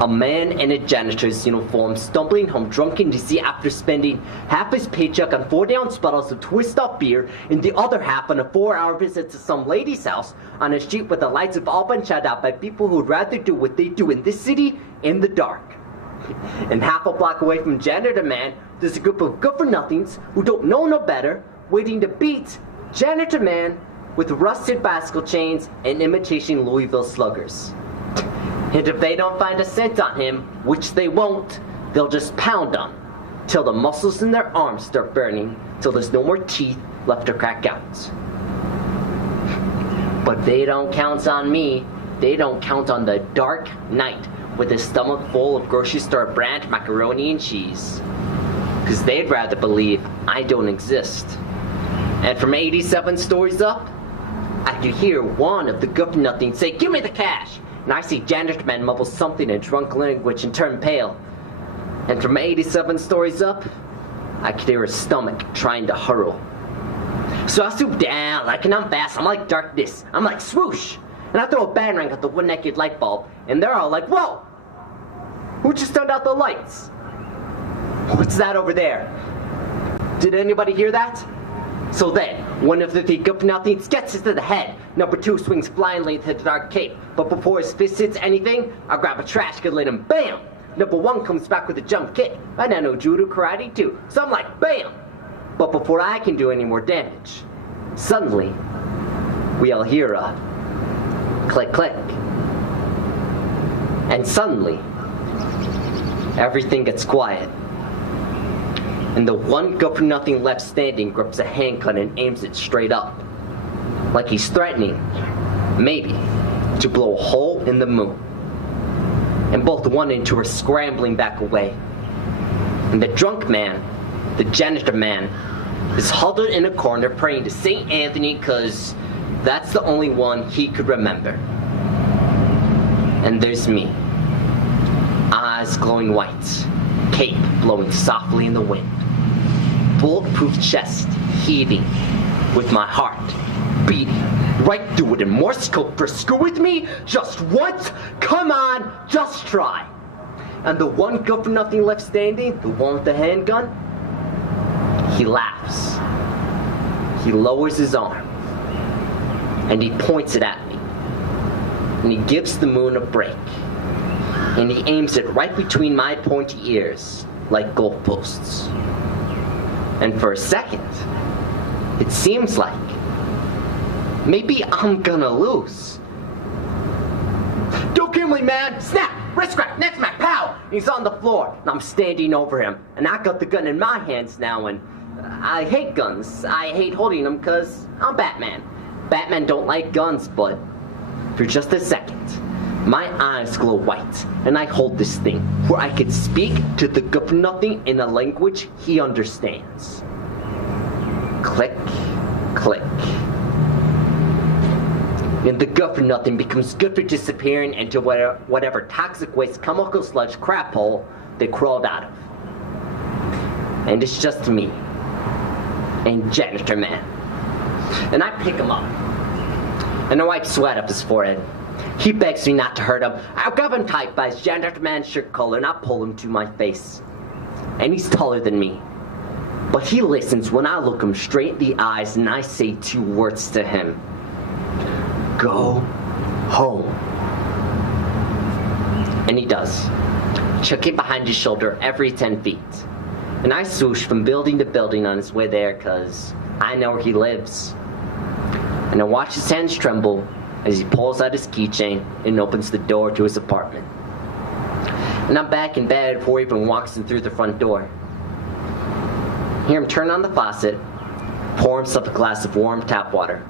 A man in a janitor's uniform stumbling home drunk and dizzy after spending half his paycheck on 4-ounce bottles of twist-up beer and the other half on a 4-hour visit to some lady's house on a street with the lights have all been shut out by people who'd rather do what they do in this city in the dark. And half a block away from Janitor Man, there's a group of good-for-nothings who don't know no better, waiting to beat Janitor Man with rusted bicycle chains and imitation Louisville sluggers. And if they don't find a scent on him, which they won't, they'll just pound on till the muscles in their arms start burning, till there's no more teeth left to crack out. But they don't count on me. They don't count on the dark night with a stomach full of grocery store brand macaroni and cheese. 'Cause they'd rather believe I don't exist. And from 87 stories up, I could hear one of the good-for-nothing say, "Give me the cash!" And I see Janitor Man mumble something in drunk language and turn pale. And from 87 stories up, I could hear his stomach trying to hurl. So I swoop down, like, and I'm fast, I'm like darkness, I'm like swoosh! And I throw a batarang at the one-naked light bulb, and they're all like, "Whoa! Who just turned out the lights? What's that over there?" Did anybody hear that? So then, one of the three good-for-nothings gets it to the head. Number 2 swings blindly into the dark cape, but before his fist hits anything, I grab a trash can lid and BAM! Number 1 comes back with a jump kick. I now know judo karate too, so I'm like BAM! But before I can do any more damage, suddenly, we all hear a click click. And suddenly, everything gets quiet. And the one good-for-nothing left standing grips a handgun and aims it straight up. Like he's threatening, maybe, to blow a hole in the moon. And both 1 and 2 are scrambling back away. And the drunk man, the janitor man, is huddled in a corner praying to St. Anthony because that's the only one he could remember. And there's me. Eyes glowing white, cape blowing softly in the wind. Bulletproof chest heaving, with my heart beating right through it in Morse code for screw with me just once. Come on, just try. And the one good-for-nothing left standing, the one with the handgun, he laughs. He lowers his arm, and he points it at me. And he gives the moon a break. And he aims it right between my pointy ears, like goalposts. And for a second, it seems like maybe I'm gonna lose. "Don't kill me, man! Snap! Wrist crack! Neck smack! Pow!" He's on the floor, and I'm standing over him. And I got the gun in my hands now, and I hate guns. I hate holding them because I'm Batman. Batman don't like guns, but for just a second, my eyes glow white, and I hold this thing where I could speak to the good-for-nothing in a language he understands. Click, click. And the good-for-nothing becomes good for disappearing into whatever toxic waste chemical sludge crap hole they crawled out of. And it's just me and Janitor Man. And I pick him up, and I wipe sweat up his forehead. He begs me not to hurt him. I grab him tight by his Janitor Man's shirt collar and I pull him to my face. And he's taller than me. But he listens when I look him straight in the eyes and I say 2 words to him. Go home. And he does, chucking behind his shoulder every 10 feet. And I swoosh from building to building on his way there because I know where he lives. And I watch his hands tremble as he pulls out his keychain and opens the door to his apartment. And I'm back in bed before he even walks in through the front door. I hear him turn on the faucet, pour himself a glass of warm tap water,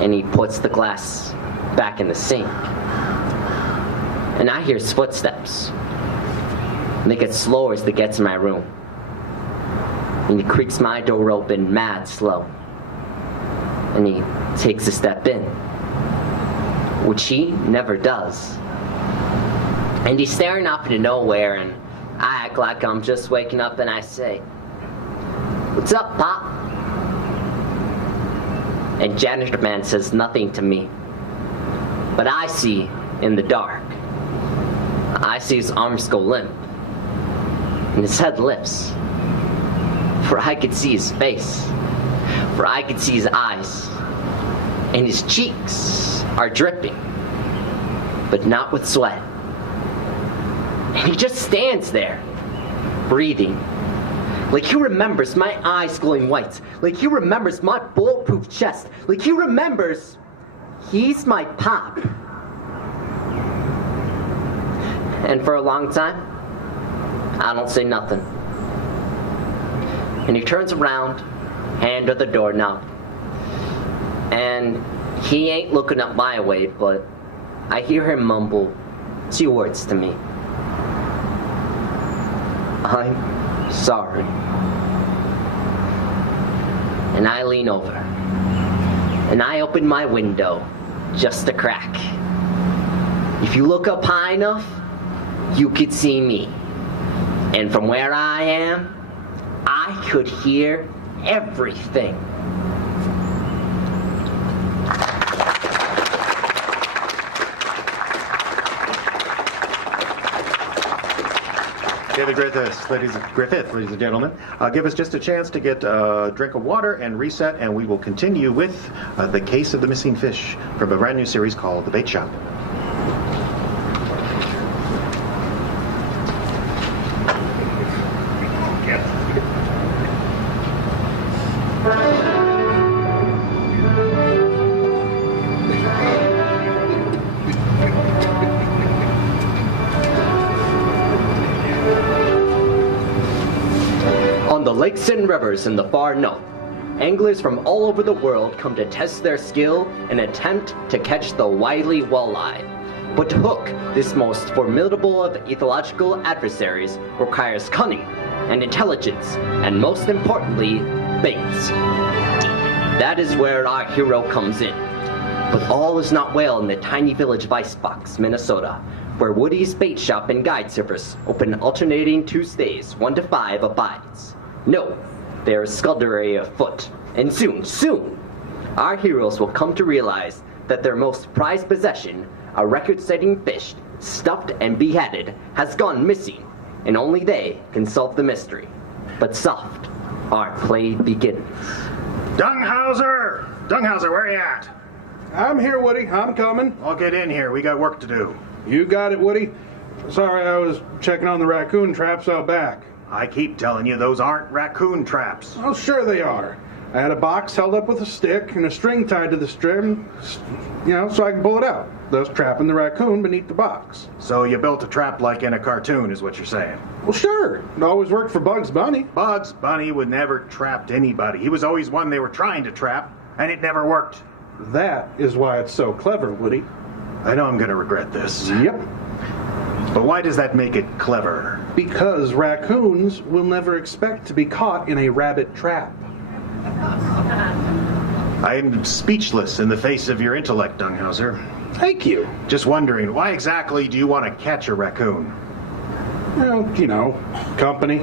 and he puts the glass back in the sink. And I hear his footsteps, and they get slower as they get to my room. And he creaks my door open mad slow. And he takes a step in, which he never does. And he's staring off into nowhere, and I act like I'm just waking up, and I say, "What's up, Pop?" And Janitor Man says nothing to me. But I see in the dark. I see his arms go limp, and his head lifts. For I could see his face. For I could see his eyes. And his cheeks are dripping, but not with sweat. And he just stands there, breathing. Like he remembers my eyes glowing white. Like he remembers my bulletproof chest. Like he remembers he's my Pop. And for a long time, I don't say nothing. And he turns around, hand to the doorknob. And he ain't looking up my way, but I hear him mumble 2 words to me. "I'm sorry." And I lean over, and I opened my window just a crack. If you look up high enough, you could see me. And from where I am, I could hear everything. David Griffith, ladies and gentlemen. Give us just a chance to get a drink of water and reset, and we will continue with the case of the missing fish from a brand new series called The Bait Shop. On the lakes and rivers in the far north, anglers from all over the world come to test their skill and attempt to catch the wily walleye. But to hook this most formidable of ethological adversaries requires cunning and intelligence, and most importantly, baits. That is where our hero comes in. But all is not well in the tiny village of Icebox, Minnesota, where Woody's bait shop and guide service open alternating Tuesdays 1 to 5 abides. No, there is skullduggery afoot, and soon, our heroes will come to realize that their most prized possession, a record-setting fish, stuffed and beheaded, has gone missing, and only they can solve the mystery. But soft, our play begins. Dunghauser! Dunghauser, where are you at? I'm here, Woody. I'm coming. I'll get in here. We got work to do. You got it, Woody. Sorry, I was checking on the raccoon traps out back. I keep telling you, those aren't raccoon traps. Oh, sure they are. I had a box held up with a stick and a string tied to the string, so I can pull it out, thus trapping the raccoon beneath the box. So you built a trap like in a cartoon, is what you're saying? Well, sure. It always worked for Bugs Bunny. Bugs Bunny would never trapped anybody. He was always one they were trying to trap, and it never worked. That is why it's so clever, Woody. I know I'm going to regret this. Yep. But why does that make it clever? Because raccoons will never expect to be caught in a rabbit trap. I am speechless in the face of your intellect, Dunghauser. Thank you. Just wondering, why exactly do you want to catch a raccoon? Well, company.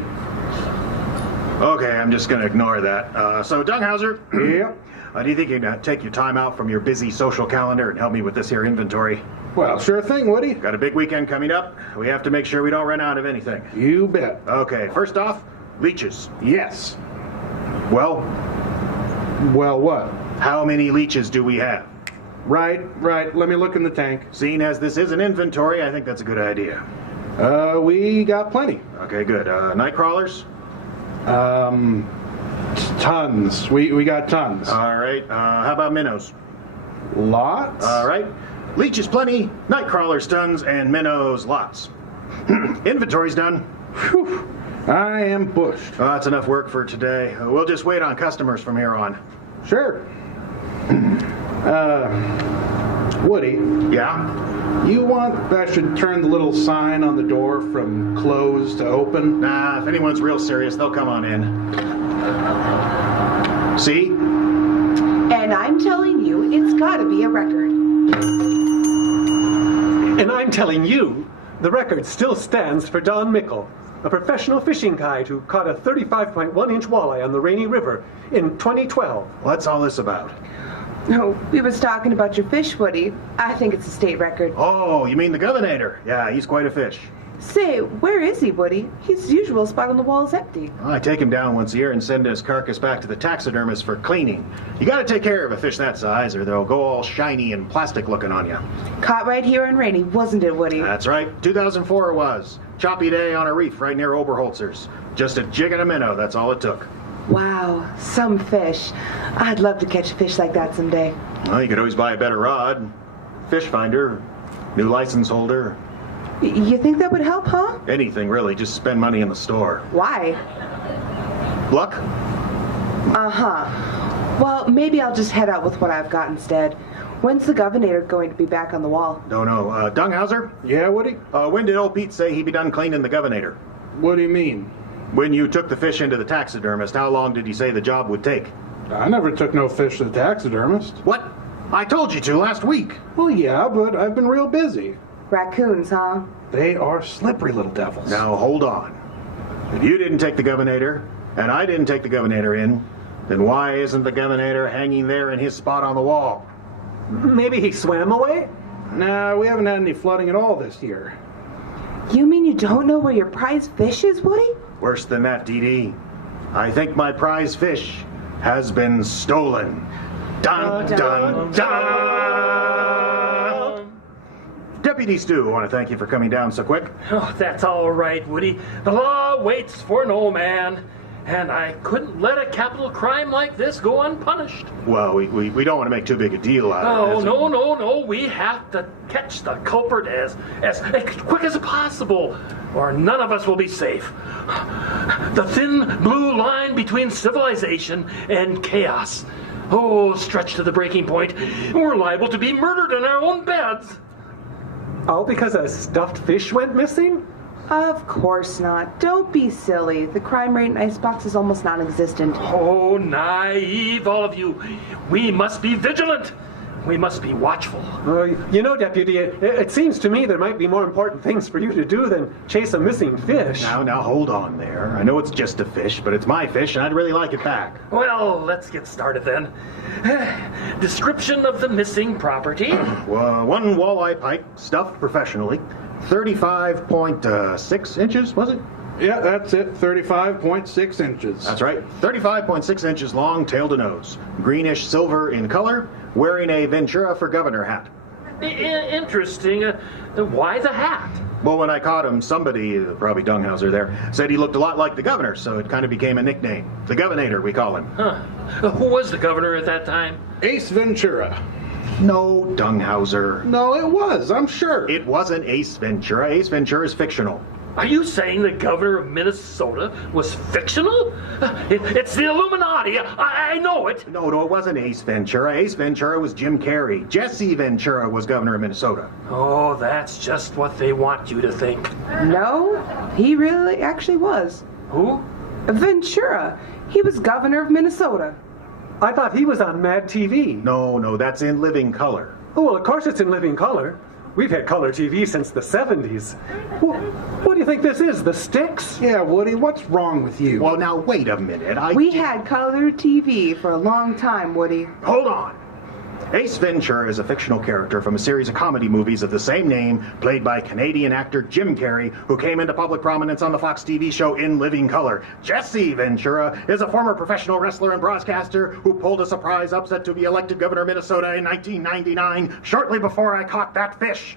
Okay, I'm just going to ignore that. So, Dunghauser, Yep. do you think you can take your time out from your busy social calendar and help me with this here inventory? Well, sure thing, Woody. Got a big weekend coming up. We have to make sure we don't run out of anything. You bet. Okay, first off, leeches. Yes. Well, Well, what? how many leeches do we have? Right. Let me look in the tank. Seeing as this is an inventory, I think that's a good idea. We got plenty. Okay, good. Night crawlers? Tons. We got tons. All right. How about minnows? Lots? All right. Leeches plenty, night crawlers tons, and minnows lots. Inventory's done. Whew. I am bushed. That's enough work for today. We'll just wait on customers from here on. Sure. Woody, Yeah? you want I should turn the little sign on the door from closed to open? Nah, if anyone's real serious, they'll come on in. See? And I'm telling you, it's gotta be a record. And I'm telling you, the record still stands for Don Mickle, a professional fishing guide who caught a 35.1-inch walleye on the Rainy River in 2012. What's all this about? No, we was talking about your fish, Woody. I think it's a state record. Oh, you mean the Governor? Yeah, he's quite a fish. Say, where is he, Woody? His usual spot on the wall is empty. I take him down once a year and send his carcass back to the taxidermist for cleaning. You gotta take care of a fish that size or they'll go all shiny and plastic looking on you. Caught right here in Rainy, wasn't it, Woody? That's right. 2004 it was. Choppy day on a reef right near Oberholzer's. Just a jig and a minnow, that's all it took. Wow, some fish. I'd love to catch a fish like that someday. Well, you could always buy a better rod. Fish finder, new license holder, You think that would help, huh? anything really. Just spend money in the store. Why? Luck? Uh-huh. Well, maybe I'll just head out with what I've got instead. When's the Governor going to be back on the wall? Don't know. Dunghauser? Yeah, Woody? When did old Pete say he'd be done cleaning the Governor? What do you mean? When you took the fish into the taxidermist, how long did he say the job would take? I never took no fish to the taxidermist. What? I told you to last week. Well, yeah, but I've been real busy. Raccoons, huh? They are slippery little devils. Now, hold on. If you didn't take the Governator, and I didn't take the Governator in, then why isn't the Governator hanging there in his spot on the wall? Maybe he swam away? Nah, we haven't had any flooding at all this year. You mean you don't know where your prize fish is, Woody? Worse than that, Dee Dee. I think my prize fish has been stolen. Dun, dun, dun! Deputy Stu, I want to thank you for coming down so quick. Oh, that's all right, Woody. The law waits for no man. And I couldn't let a capital crime like this go unpunished. Well, we don't want to make too big a deal out of it. Oh, no. We have to catch the culprit as quick as possible, or none of us will be safe. The thin blue line between civilization and chaos. Oh, stretched to the breaking point. We're liable to be murdered in our own beds. All because a stuffed fish went missing? Of course not. Don't be silly. The crime rate in Icebox is almost non-existent. Oh, naive, all of you. We must be vigilant. We must be watchful. You know, Deputy, it seems to me there might be more important things for you to do than chase a missing fish. Now, hold on there. I know it's just a fish, but it's my fish, and I'd really like it back. Well, let's get started then. Description of the missing property. One walleye pike, stuffed professionally. 35.6 inches, was it? Yeah, that's it. 35.6 inches. That's right. 35.6 inches long, tail to nose. Greenish silver in color, wearing a Ventura for Governor hat. Interesting. Why the hat? Well, when I caught him, somebody, probably Dunghauser there, said he looked a lot like the governor, so it kind of became a nickname. The Governator, we call him. Huh. Who was the governor at that time? Ace Ventura. No, Dunghauser. No, it was, I'm sure. It wasn't Ace Ventura. Ace Ventura is fictional. Are you saying the governor of Minnesota was fictional? It's the Illuminati. I know it. No, it wasn't Ace Ventura. Ace Ventura was Jim Carrey. Jesse Ventura was governor of Minnesota. Oh, that's just what they want you to think. No, he really actually was. Who? Ventura. He was governor of Minnesota. I thought he was on Mad TV. No, that's in living color. Oh, well, of course it's in living color. We've had color TV since the 70s. What do you think this is, the sticks? Yeah, Woody, what's wrong with you? Well, now, wait a minute. We had color TV for a long time, Woody. Hold on. Ace Ventura is a fictional character from a series of comedy movies of the same name, played by Canadian actor Jim Carrey, who came into public prominence on the Fox TV show In Living Color. Jesse Ventura is a former professional wrestler and broadcaster who pulled a surprise upset to be elected governor of Minnesota in 1999, shortly before I caught that fish.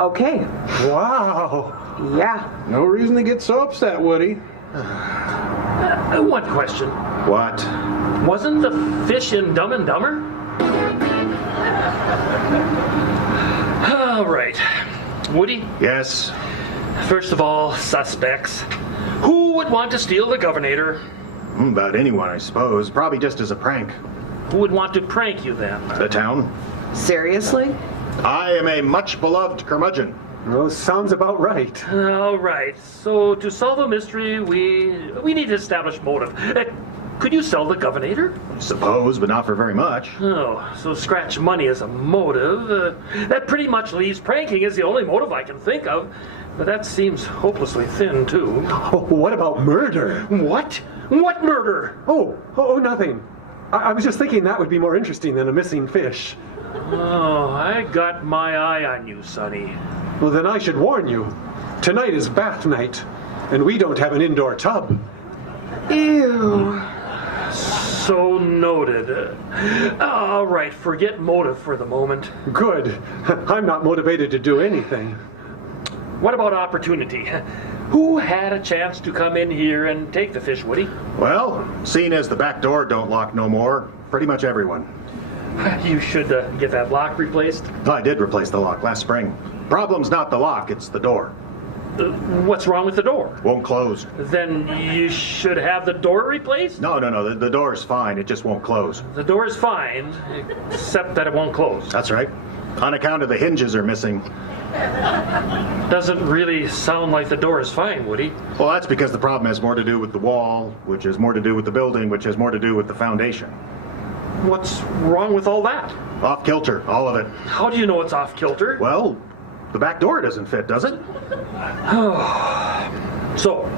Okay. Wow. Yeah. No reason to get so upset, Woody. One question. What? Wasn't the fish in Dumb and Dumber? All right. Woody, Yes. first of all, suspects. Who would want to steal the Governator? About anyone, I suppose. Probably just as a prank. Who would want to prank you then? The town. Seriously? I am a much beloved curmudgeon. Oh, sounds about right. All right. So to solve a mystery, we need to establish motive. Could you sell the Governator? Suppose, but not for very much. Oh, so scratch money as a motive. That pretty much leaves pranking as the only motive I can think of. But that seems hopelessly thin, too. Oh, what about murder? What? What murder? Oh, nothing. I was just thinking that would be more interesting than a missing fish. Oh, I got my eye on you, Sonny. Well, then I should warn you. Tonight is bath night, and we don't have an indoor tub. Ew. So noted. All right, forget motive for the moment. Good. I'm not motivated to do anything. What about opportunity? Who had a chance to come in here and take the fish, Woody? Well, seeing as the back door don't lock no more, pretty much everyone. You should get that lock replaced. I did replace the lock last spring. Problem's not the lock, it's the door. What's wrong with the door? Won't close. Then you should have the door replaced? No, the door's fine, it just won't close. The door is fine, except that it won't close. That's right. On account of the hinges are missing. Doesn't really sound like the door is fine, Woody. Well, that's because the problem has more to do with the wall, which has more to do with the building, which has more to do with the foundation. What's wrong with all that? Off kilter, all of it. How do you know it's off kilter? Well, the back door doesn't fit, does it? So,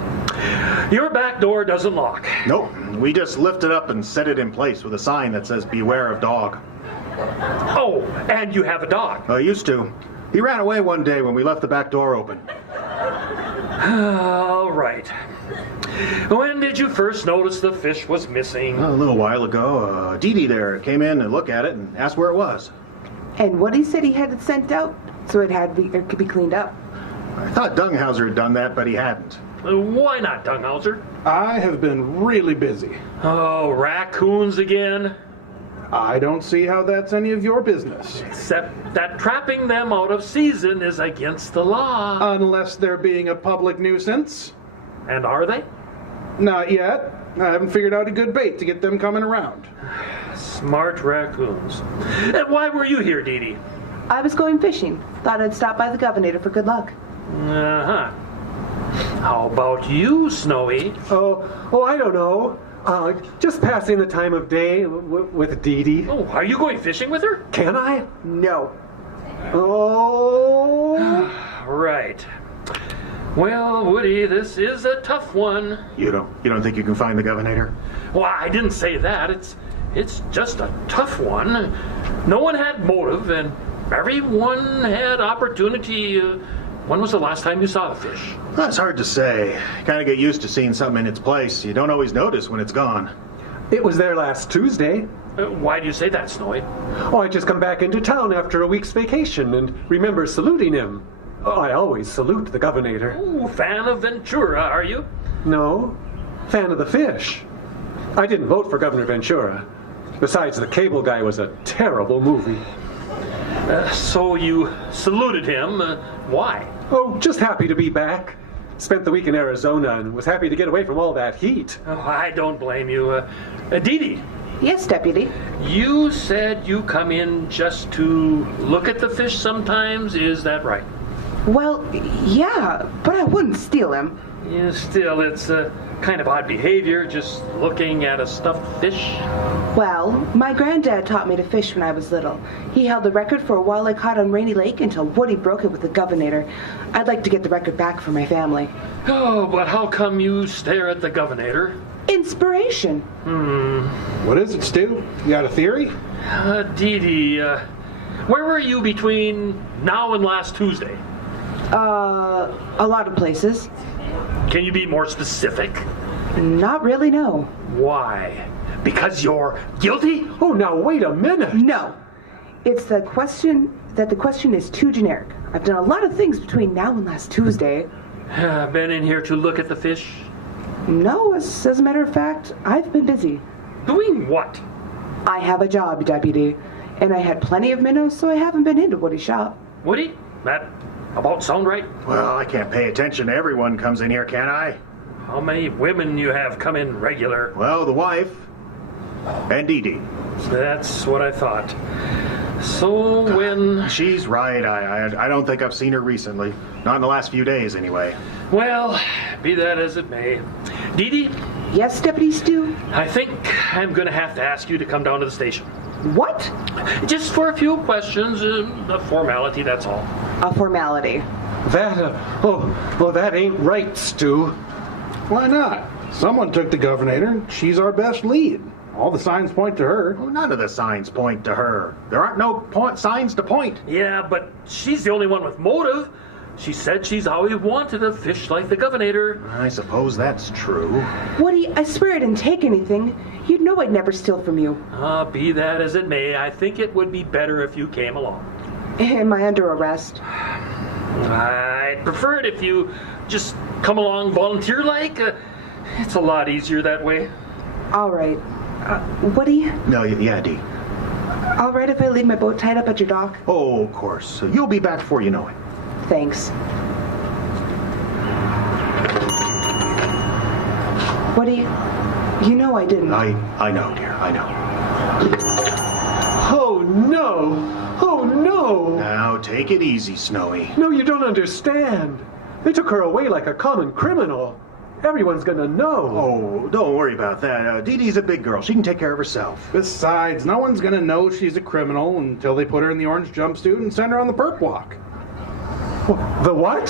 your back door doesn't lock. Nope. We just lift it up and set it in place with a sign that says, "Beware of dog." Oh, and you have a dog. I used to. He ran away one day when we left the back door open. All right. When did you first notice the fish was missing? A little while ago, Dee Dee there came in and looked at it and asked where it was. And Woody said he had it sent out so it could be cleaned up. I thought Dunghauser had done that, but he hadn't. Why not, Dunghauser? I have been really busy. Oh, raccoons again? I don't see how that's any of your business. Except that trapping them out of season is against the law. Unless they're being a public nuisance. And are they? Not yet. I haven't figured out a good bait to get them coming around. Smart raccoons. And why were you here, Dee Dee? I was going fishing. Thought I'd stop by the Governor for good luck. Uh-huh. How about you, Snowy? Oh, I don't know. Just passing the time of day with Dee Dee. Oh, are you going fishing with her? Can I? No. Oh. Right. Well, Woody, this is a tough one. You don't think you can find the Governor? Well, I didn't say that. It's just a tough one. No one had motive, and everyone had opportunity. When was the last time you saw the fish? Well, it's hard to say. You kind of get used to seeing something in its place. You don't always notice when it's gone. It was there last Tuesday. Why do you say that, Snowy? Oh, I just come back into town after a week's vacation and remember saluting him. Oh, I always salute the Governor. Ooh, fan of Ventura, are you? No, fan of the fish. I didn't vote for Governor Ventura. Besides, The Cable Guy was a terrible movie. So you saluted him. Why? Oh, just happy to be back. Spent the week in Arizona and was happy to get away from all that heat. Oh, I don't blame you. Dee Dee, Yes, Deputy. you said you come in just to look at the fish sometimes. Is that right? Well, yeah, but I wouldn't steal him. Yeah, still, it's kind of odd behavior, just looking at a stuffed fish. Well, my granddad taught me to fish when I was little. He held the record for a walleye caught on Rainy Lake until Woody broke it with the Governor. I'd like to get the record back for my family. Oh, but how come you stare at the Governor? Inspiration. What is it, Stu? You got a theory? Dee Dee, where were you between now and last Tuesday? A lot of places. Can you be more specific? Not really, no. Why? Because you're guilty? Oh, now wait a minute. No. It's the question is too generic. I've done a lot of things between now and last Tuesday. Been in here to look at the fish? No, as a matter of fact, I've been busy. Doing what? I have a job, Deputy. And I had plenty of minnows, so I haven't been into Woody's shop. Woody? That about sound right? Well, I can't pay attention to everyone comes in here, can I? How many women you have come in regular? Well, the wife and Dee Dee. That's what I thought. So when... She's right. I don't think I've seen her recently. Not in the last few days, anyway. Well, be that as it may. Dee Dee, Yes, Deputy Stu? I think I'm going to have to ask you to come down to the station. What? Just for a few questions, a formality, that's all. A formality. That, that ain't right, Stu. Why not? Someone took the Governor. She's our best lead. All the signs point to her. Well, none of the signs point to her. There aren't no signs to point. Yeah, but she's the only one with motive. She said she's always wanted a fish like the Governor. I suppose that's true. Woody, I swear I didn't take anything. You'd know I'd never steal from you. Be that as it may, I think it would be better if you came along. Am I under arrest? I'd prefer it if you just come along volunteer-like. It's a lot easier that way. All right. Woody, No, yeah, Dee. all right if I leave my boat tied up at your dock? Oh, of course. You'll be back before you know it. Thanks. Woody, you know I didn't. I know, dear. I know. Oh, no. Oh, no! Now, take it easy, Snowy. No, you don't understand. They took her away like a common criminal. Everyone's gonna know. Oh, don't worry about that. Dee Dee's a big girl. She can take care of herself. Besides, no one's gonna know she's a criminal until they put her in the orange jumpsuit and send her on the perp walk. The what?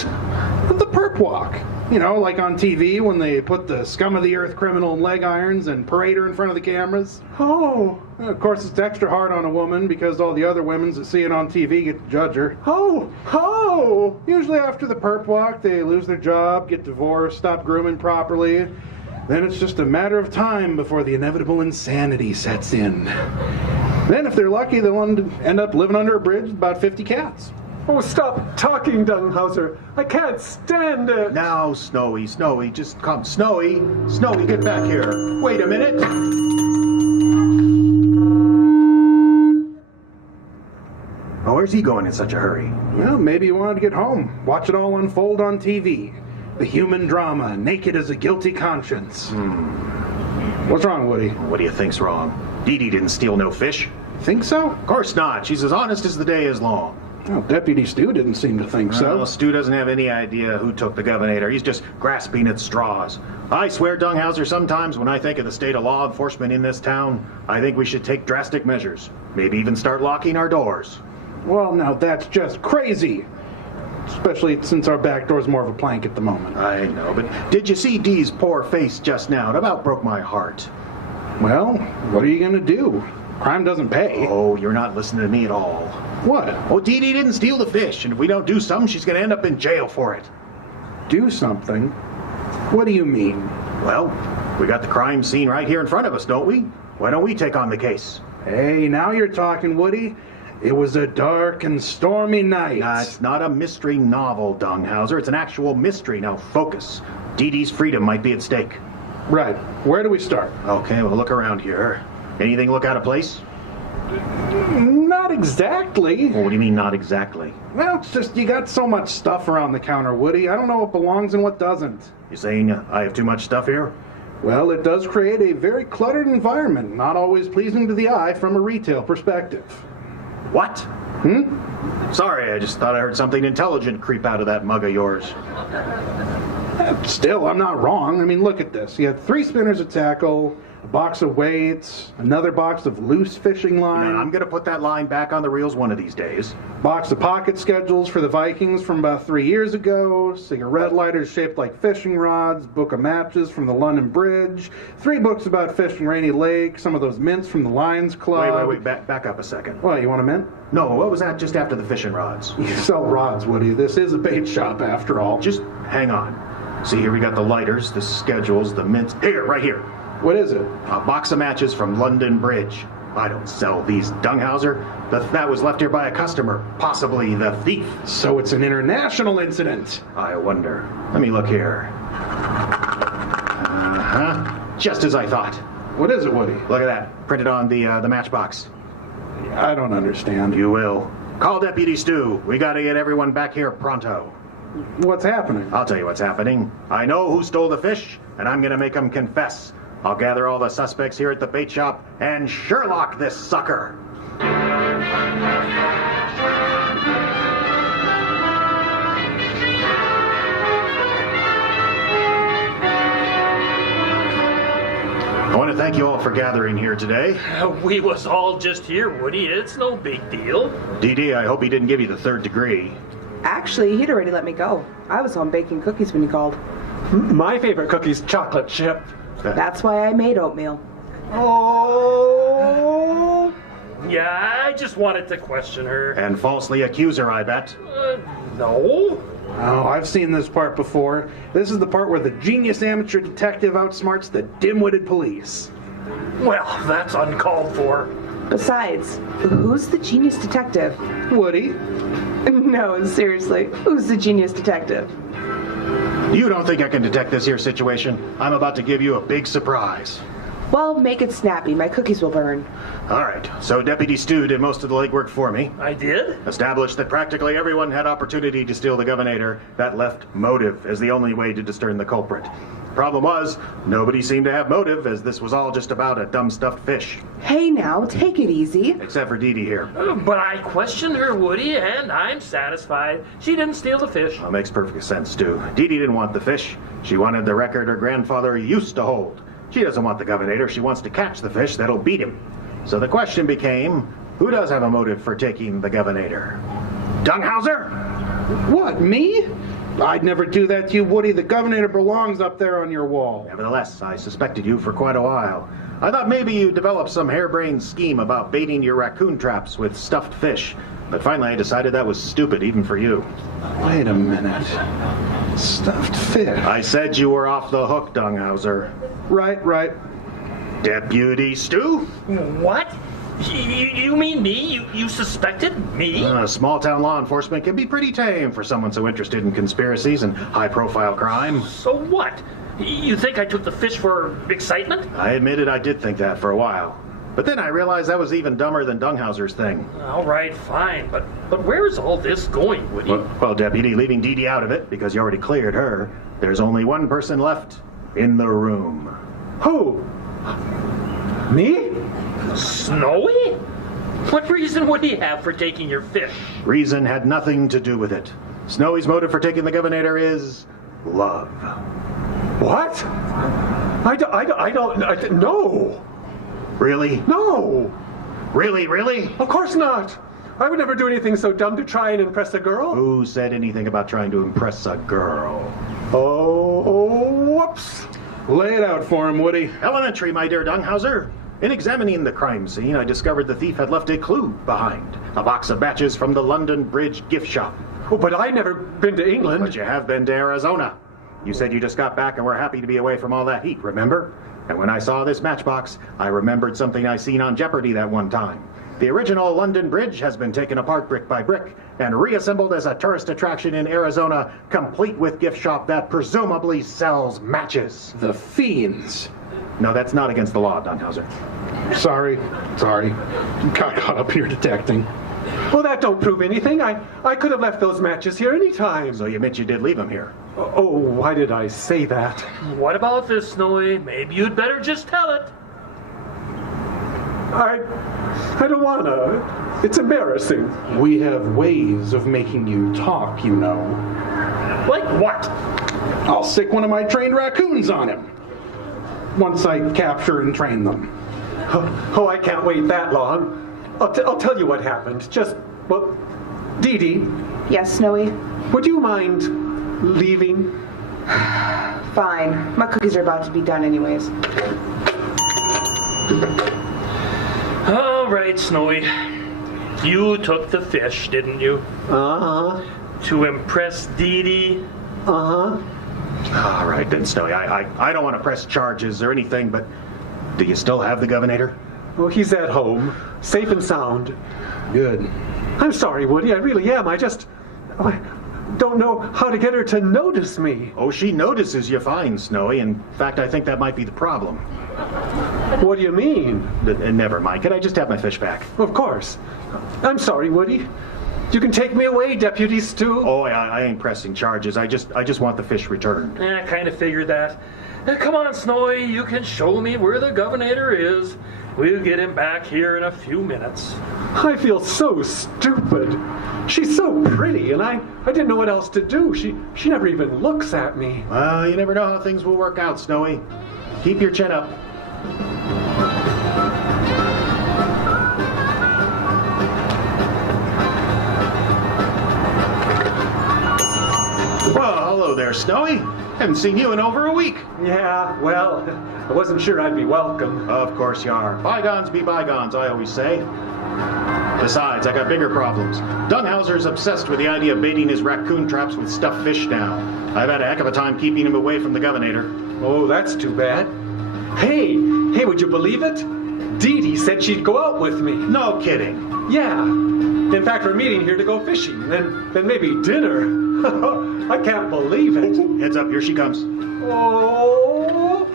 The perp walk. You know, like on TV when they put the scum of the earth criminal in leg irons and parade her in front of the cameras. Oh. Of course, it's extra hard on a woman because all the other women that see it on TV get to judge her. Oh. Oh. Usually after the perp walk, they lose their job, get divorced, stop grooming properly. Then it's just a matter of time before the inevitable insanity sets in. Then, if they're lucky, they'll end up living under a bridge with about 50 cats. Oh, stop talking, Dunghauser. I can't stand it. Now, Snowy, just come. Snowy, get back here. Wait a minute. Oh, where's he going in such a hurry? Well, maybe he wanted to get home, watch it all unfold on TV. The human drama, naked as a guilty conscience. What's wrong, Woody? What do you think's wrong? Dee Dee didn't steal no fish. Think so? Of course not. She's as honest as the day is long. Well, Deputy Stu didn't seem to think so. Well, Stu doesn't have any idea who took the governor. He's just grasping at straws. I swear, Dunghauser, sometimes when I think of the state of law enforcement in this town, I think we should take drastic measures. Maybe even start locking our doors. Well, now that's just crazy. Especially since our back door's more of a plank at the moment. I know, but did you see Dee's poor face just now? It about broke my heart. Well, what are you going to do? Crime doesn't pay. Oh, you're not listening to me at all. What? Oh, Dee Dee didn't steal the fish, and if we don't do something, she's going to end up in jail for it. Do something? What do you mean? Well, we got the crime scene right here in front of us, don't we? Why don't we take on the case? Hey, now you're talking, Woody. It was a dark and stormy night. It's not a mystery novel, Dunghauser. It's an actual mystery. Now focus. Dee Dee's freedom might be at stake. Right. Where do we start? Okay, well, look around here. Anything look out of place? Not exactly. Well, what do you mean, not exactly? Well, it's just you got so much stuff around the counter, Woody. I don't know what belongs and what doesn't. You saying I have too much stuff here? Well, it does create a very cluttered environment, not always pleasing to the eye from a retail perspective. What? Sorry, I just thought I heard something intelligent creep out of that mug of yours. Still, I'm not wrong. I mean, look at this. You have 3 spinners of tackle, a box of weights, another box of loose fishing line. I'm going to put that line back on the reels one of these days. Box of pocket schedules for the Vikings from about 3 years ago, cigarette lighters shaped like fishing rods, book of matches from the London Bridge, 3 books about fishing Rainy Lake, some of those mints from the Lions Club. Wait, back up a second. What, you want a mint? No, what was that just after the fishing rods? You sell rods, Woody. This is a bait shop after all. Just hang on. See, here we got the lighters, the schedules, the mints. Here, right here. What is it? A box of matches from London Bridge. I don't sell these, Dunghauser. That was left here by a customer, possibly the thief. So it's an international incident. I wonder. Let me look here. Just as I thought. What is it, Woody? Look at that, printed on the matchbox. I don't understand. You will. Call Deputy Stu. We gotta get everyone back here pronto. What's happening? I'll tell you what's happening. I know who stole the fish, and I'm gonna make them confess. I'll gather all the suspects here at the bait shop and Sherlock this sucker. I want to thank you all for gathering here today. We was all just here, Woody. It's no big deal. Dee Dee, I hope he didn't give you the 3rd degree. Actually, he'd already let me go. I was home baking cookies when you called. My favorite cookie's chocolate chip. That's why I made oatmeal. Oh! Yeah, I just wanted to question her. And falsely accuse her, I bet. No. Oh, I've seen this part before. This is the part where the genius amateur detective outsmarts the dim-witted police. Well, that's uncalled for. Besides, who's the genius detective? Woody? No, seriously, who's the genius detective? You don't think I can detect this here situation? I'm about to give you a big surprise. Well, make it snappy. My cookies will burn. All right, so Deputy Stu did most of the legwork for me. I did? Established that practically everyone had opportunity to steal the governor. That left motive as the only way to discern the culprit. Problem was, nobody seemed to have motive, as this was all just about a dumb stuffed fish. Hey now, take it easy. Except for Dee Dee here. But I questioned her, Woody, and I'm satisfied. She didn't steal the fish. Well, makes perfect sense, Stu. Dee Dee didn't want the fish. She wanted the record her grandfather used to hold. She doesn't want the Governator. She wants to catch the fish that'll beat him. So the question became, who does have a motive for taking the Governator? Dunghauser? What, me? I'd never do that to you, Woody. The Governator belongs up there on your wall. Nevertheless, I suspected you for quite a while. I thought maybe you developed some harebrained scheme about baiting your raccoon traps with stuffed fish. But finally I decided that was stupid, even for you. Wait a minute. Stuffed fish. I said you were off the hook, Dunghauser. Right. Deputy Stu? What? You mean me? You suspected me? Small-town law enforcement can be pretty tame for someone so interested in conspiracies and high-profile crime. So what? You think I took the fish for excitement? I admitted I did think that for a while. But then I realized that was even dumber than Dunghauser's thing. All right, fine. But where's all this going, Woody? Well, Deputy, leaving Dee Dee out of it, because you already cleared her, there's only one person left in the room. Who? Me? Snowy? What reason would he have for taking your fish? Reason had nothing to do with it. Snowy's motive for taking the Governator is love. What? I don't, no. Really? No. Really? Of course not. I would never do anything so dumb to try and impress a girl. Who said anything about trying to impress a girl? Oh, whoops. Lay it out for him, Woody. Elementary, my dear Dunghauser. In examining the crime scene, I discovered the thief had left a clue behind. A box of matches from the London Bridge gift shop. Oh, but I never been to England. But you have been to Arizona. You said you just got back and were happy to be away from all that heat, remember? And when I saw this matchbox, I remembered something I seen on Jeopardy that one time. The original London Bridge has been taken apart brick by brick and reassembled as a tourist attraction in Arizona, complete with gift shop that presumably sells matches. The fiends. No, that's not against the law, Dunghauser. Sorry. Got caught up here detecting. Well, that don't prove anything. I could have left those matches here any time. So you admit you did leave them here? Oh, why did I say that? What about this, Snowy? Maybe you'd better just tell it. I don't wanna. It's embarrassing. We have ways of making you talk, you know. Like what? I'll sick one of my trained raccoons on him. Once I capture and train them. Oh, I can't wait that long. I'll tell you what happened. Well, Dee Dee, Yes, Snowy? would you mind leaving? Fine. My cookies are about to be done anyways. All right, Snowy. You took the fish, didn't you? Uh-huh. To impress Dee Dee? Uh-huh. All right then, Snowy. I don't want to press charges or anything, but do you still have the Governator? Well, he's at home, safe and sound. Good. I'm sorry, Woody, I really am. I don't know how to get her to notice me. Oh, she notices you fine, Snowy. In fact, I think that might be the problem. What do you mean? Never mind. Can I just have my fish back? Of course. I'm sorry, Woody. You can take me away, Deputy Stu. Oh, I ain't pressing charges. I just want the fish returned. I kind of figured that. Come on, Snowy, you can show me where the Governator is. We'll get him back here in a few minutes. I feel so stupid. She's so pretty, and I didn't know what else to do. She never even looks at me. Well, you never know how things will work out, Snowy. Keep your chin up. Well, hello there, Snowy. Haven't seen you in over a week. Yeah, well, I wasn't sure I'd be welcome. Of course you are. Bygones be bygones, I always say. Besides, I got bigger problems. Dunghauser's obsessed with the idea of baiting his raccoon traps with stuffed fish now. I've had a heck of a time keeping him away from the Governator. Oh, that's too bad. Hey, would you believe it? Dee Dee said she'd go out with me. No kidding. Yeah. In fact, we're meeting here to go fishing, then maybe dinner. I can't believe it. Heads up, here she comes. Oh.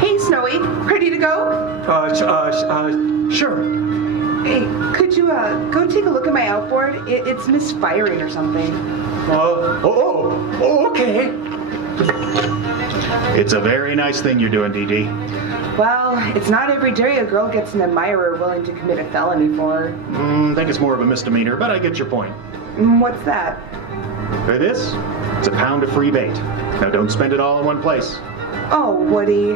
Hey, Snowy. Ready to go? Sure. Hey, could you, go take a look at my outboard? It's misfiring or something. Okay. It's a very nice thing you're doing, Dee Dee. Well, it's not every day a girl gets an admirer willing to commit a felony for her. I think it's more of a misdemeanor, but I get your point. What's that? For this, it's a pound of free bait. Now don't spend it all in one place. Oh, Woody.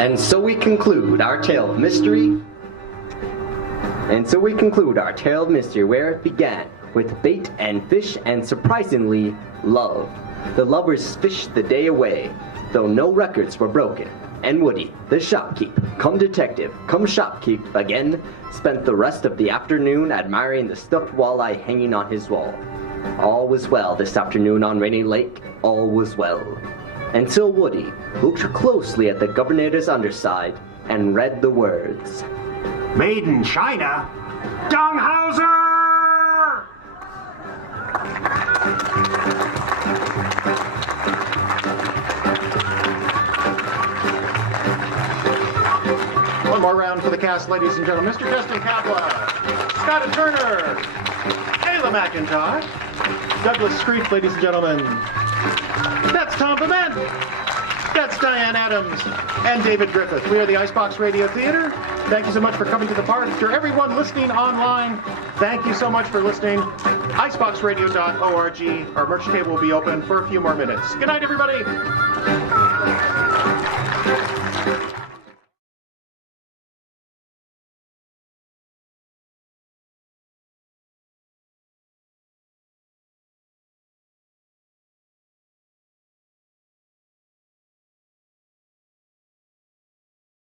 And so we conclude our tale of mystery. Where it began with bait and fish and surprisingly love. The lovers fished the day away, though no records were broken. And Woody, the shopkeep, come detective, come shopkeep again, spent the rest of the afternoon admiring the stuffed walleye hanging on his wall. All was well this afternoon on Rainy Lake, all was well. Until Woody looked closely at the governor's underside and read the words. Made in China? Donghauser! One more round for the cast, ladies and gentlemen. Mr. Justin Kapla, Scott Turner, Ayla McIntosh, Douglas Screef, ladies and gentlemen. That's Tom Bement. That's Diane Adams and David Griffith. We are the Icebox Radio Theater. Thank you so much for coming to the park. To everyone listening online, thank you so much for listening. Iceboxradio.org. Our merch table will be open for a few more minutes. Good night, everybody.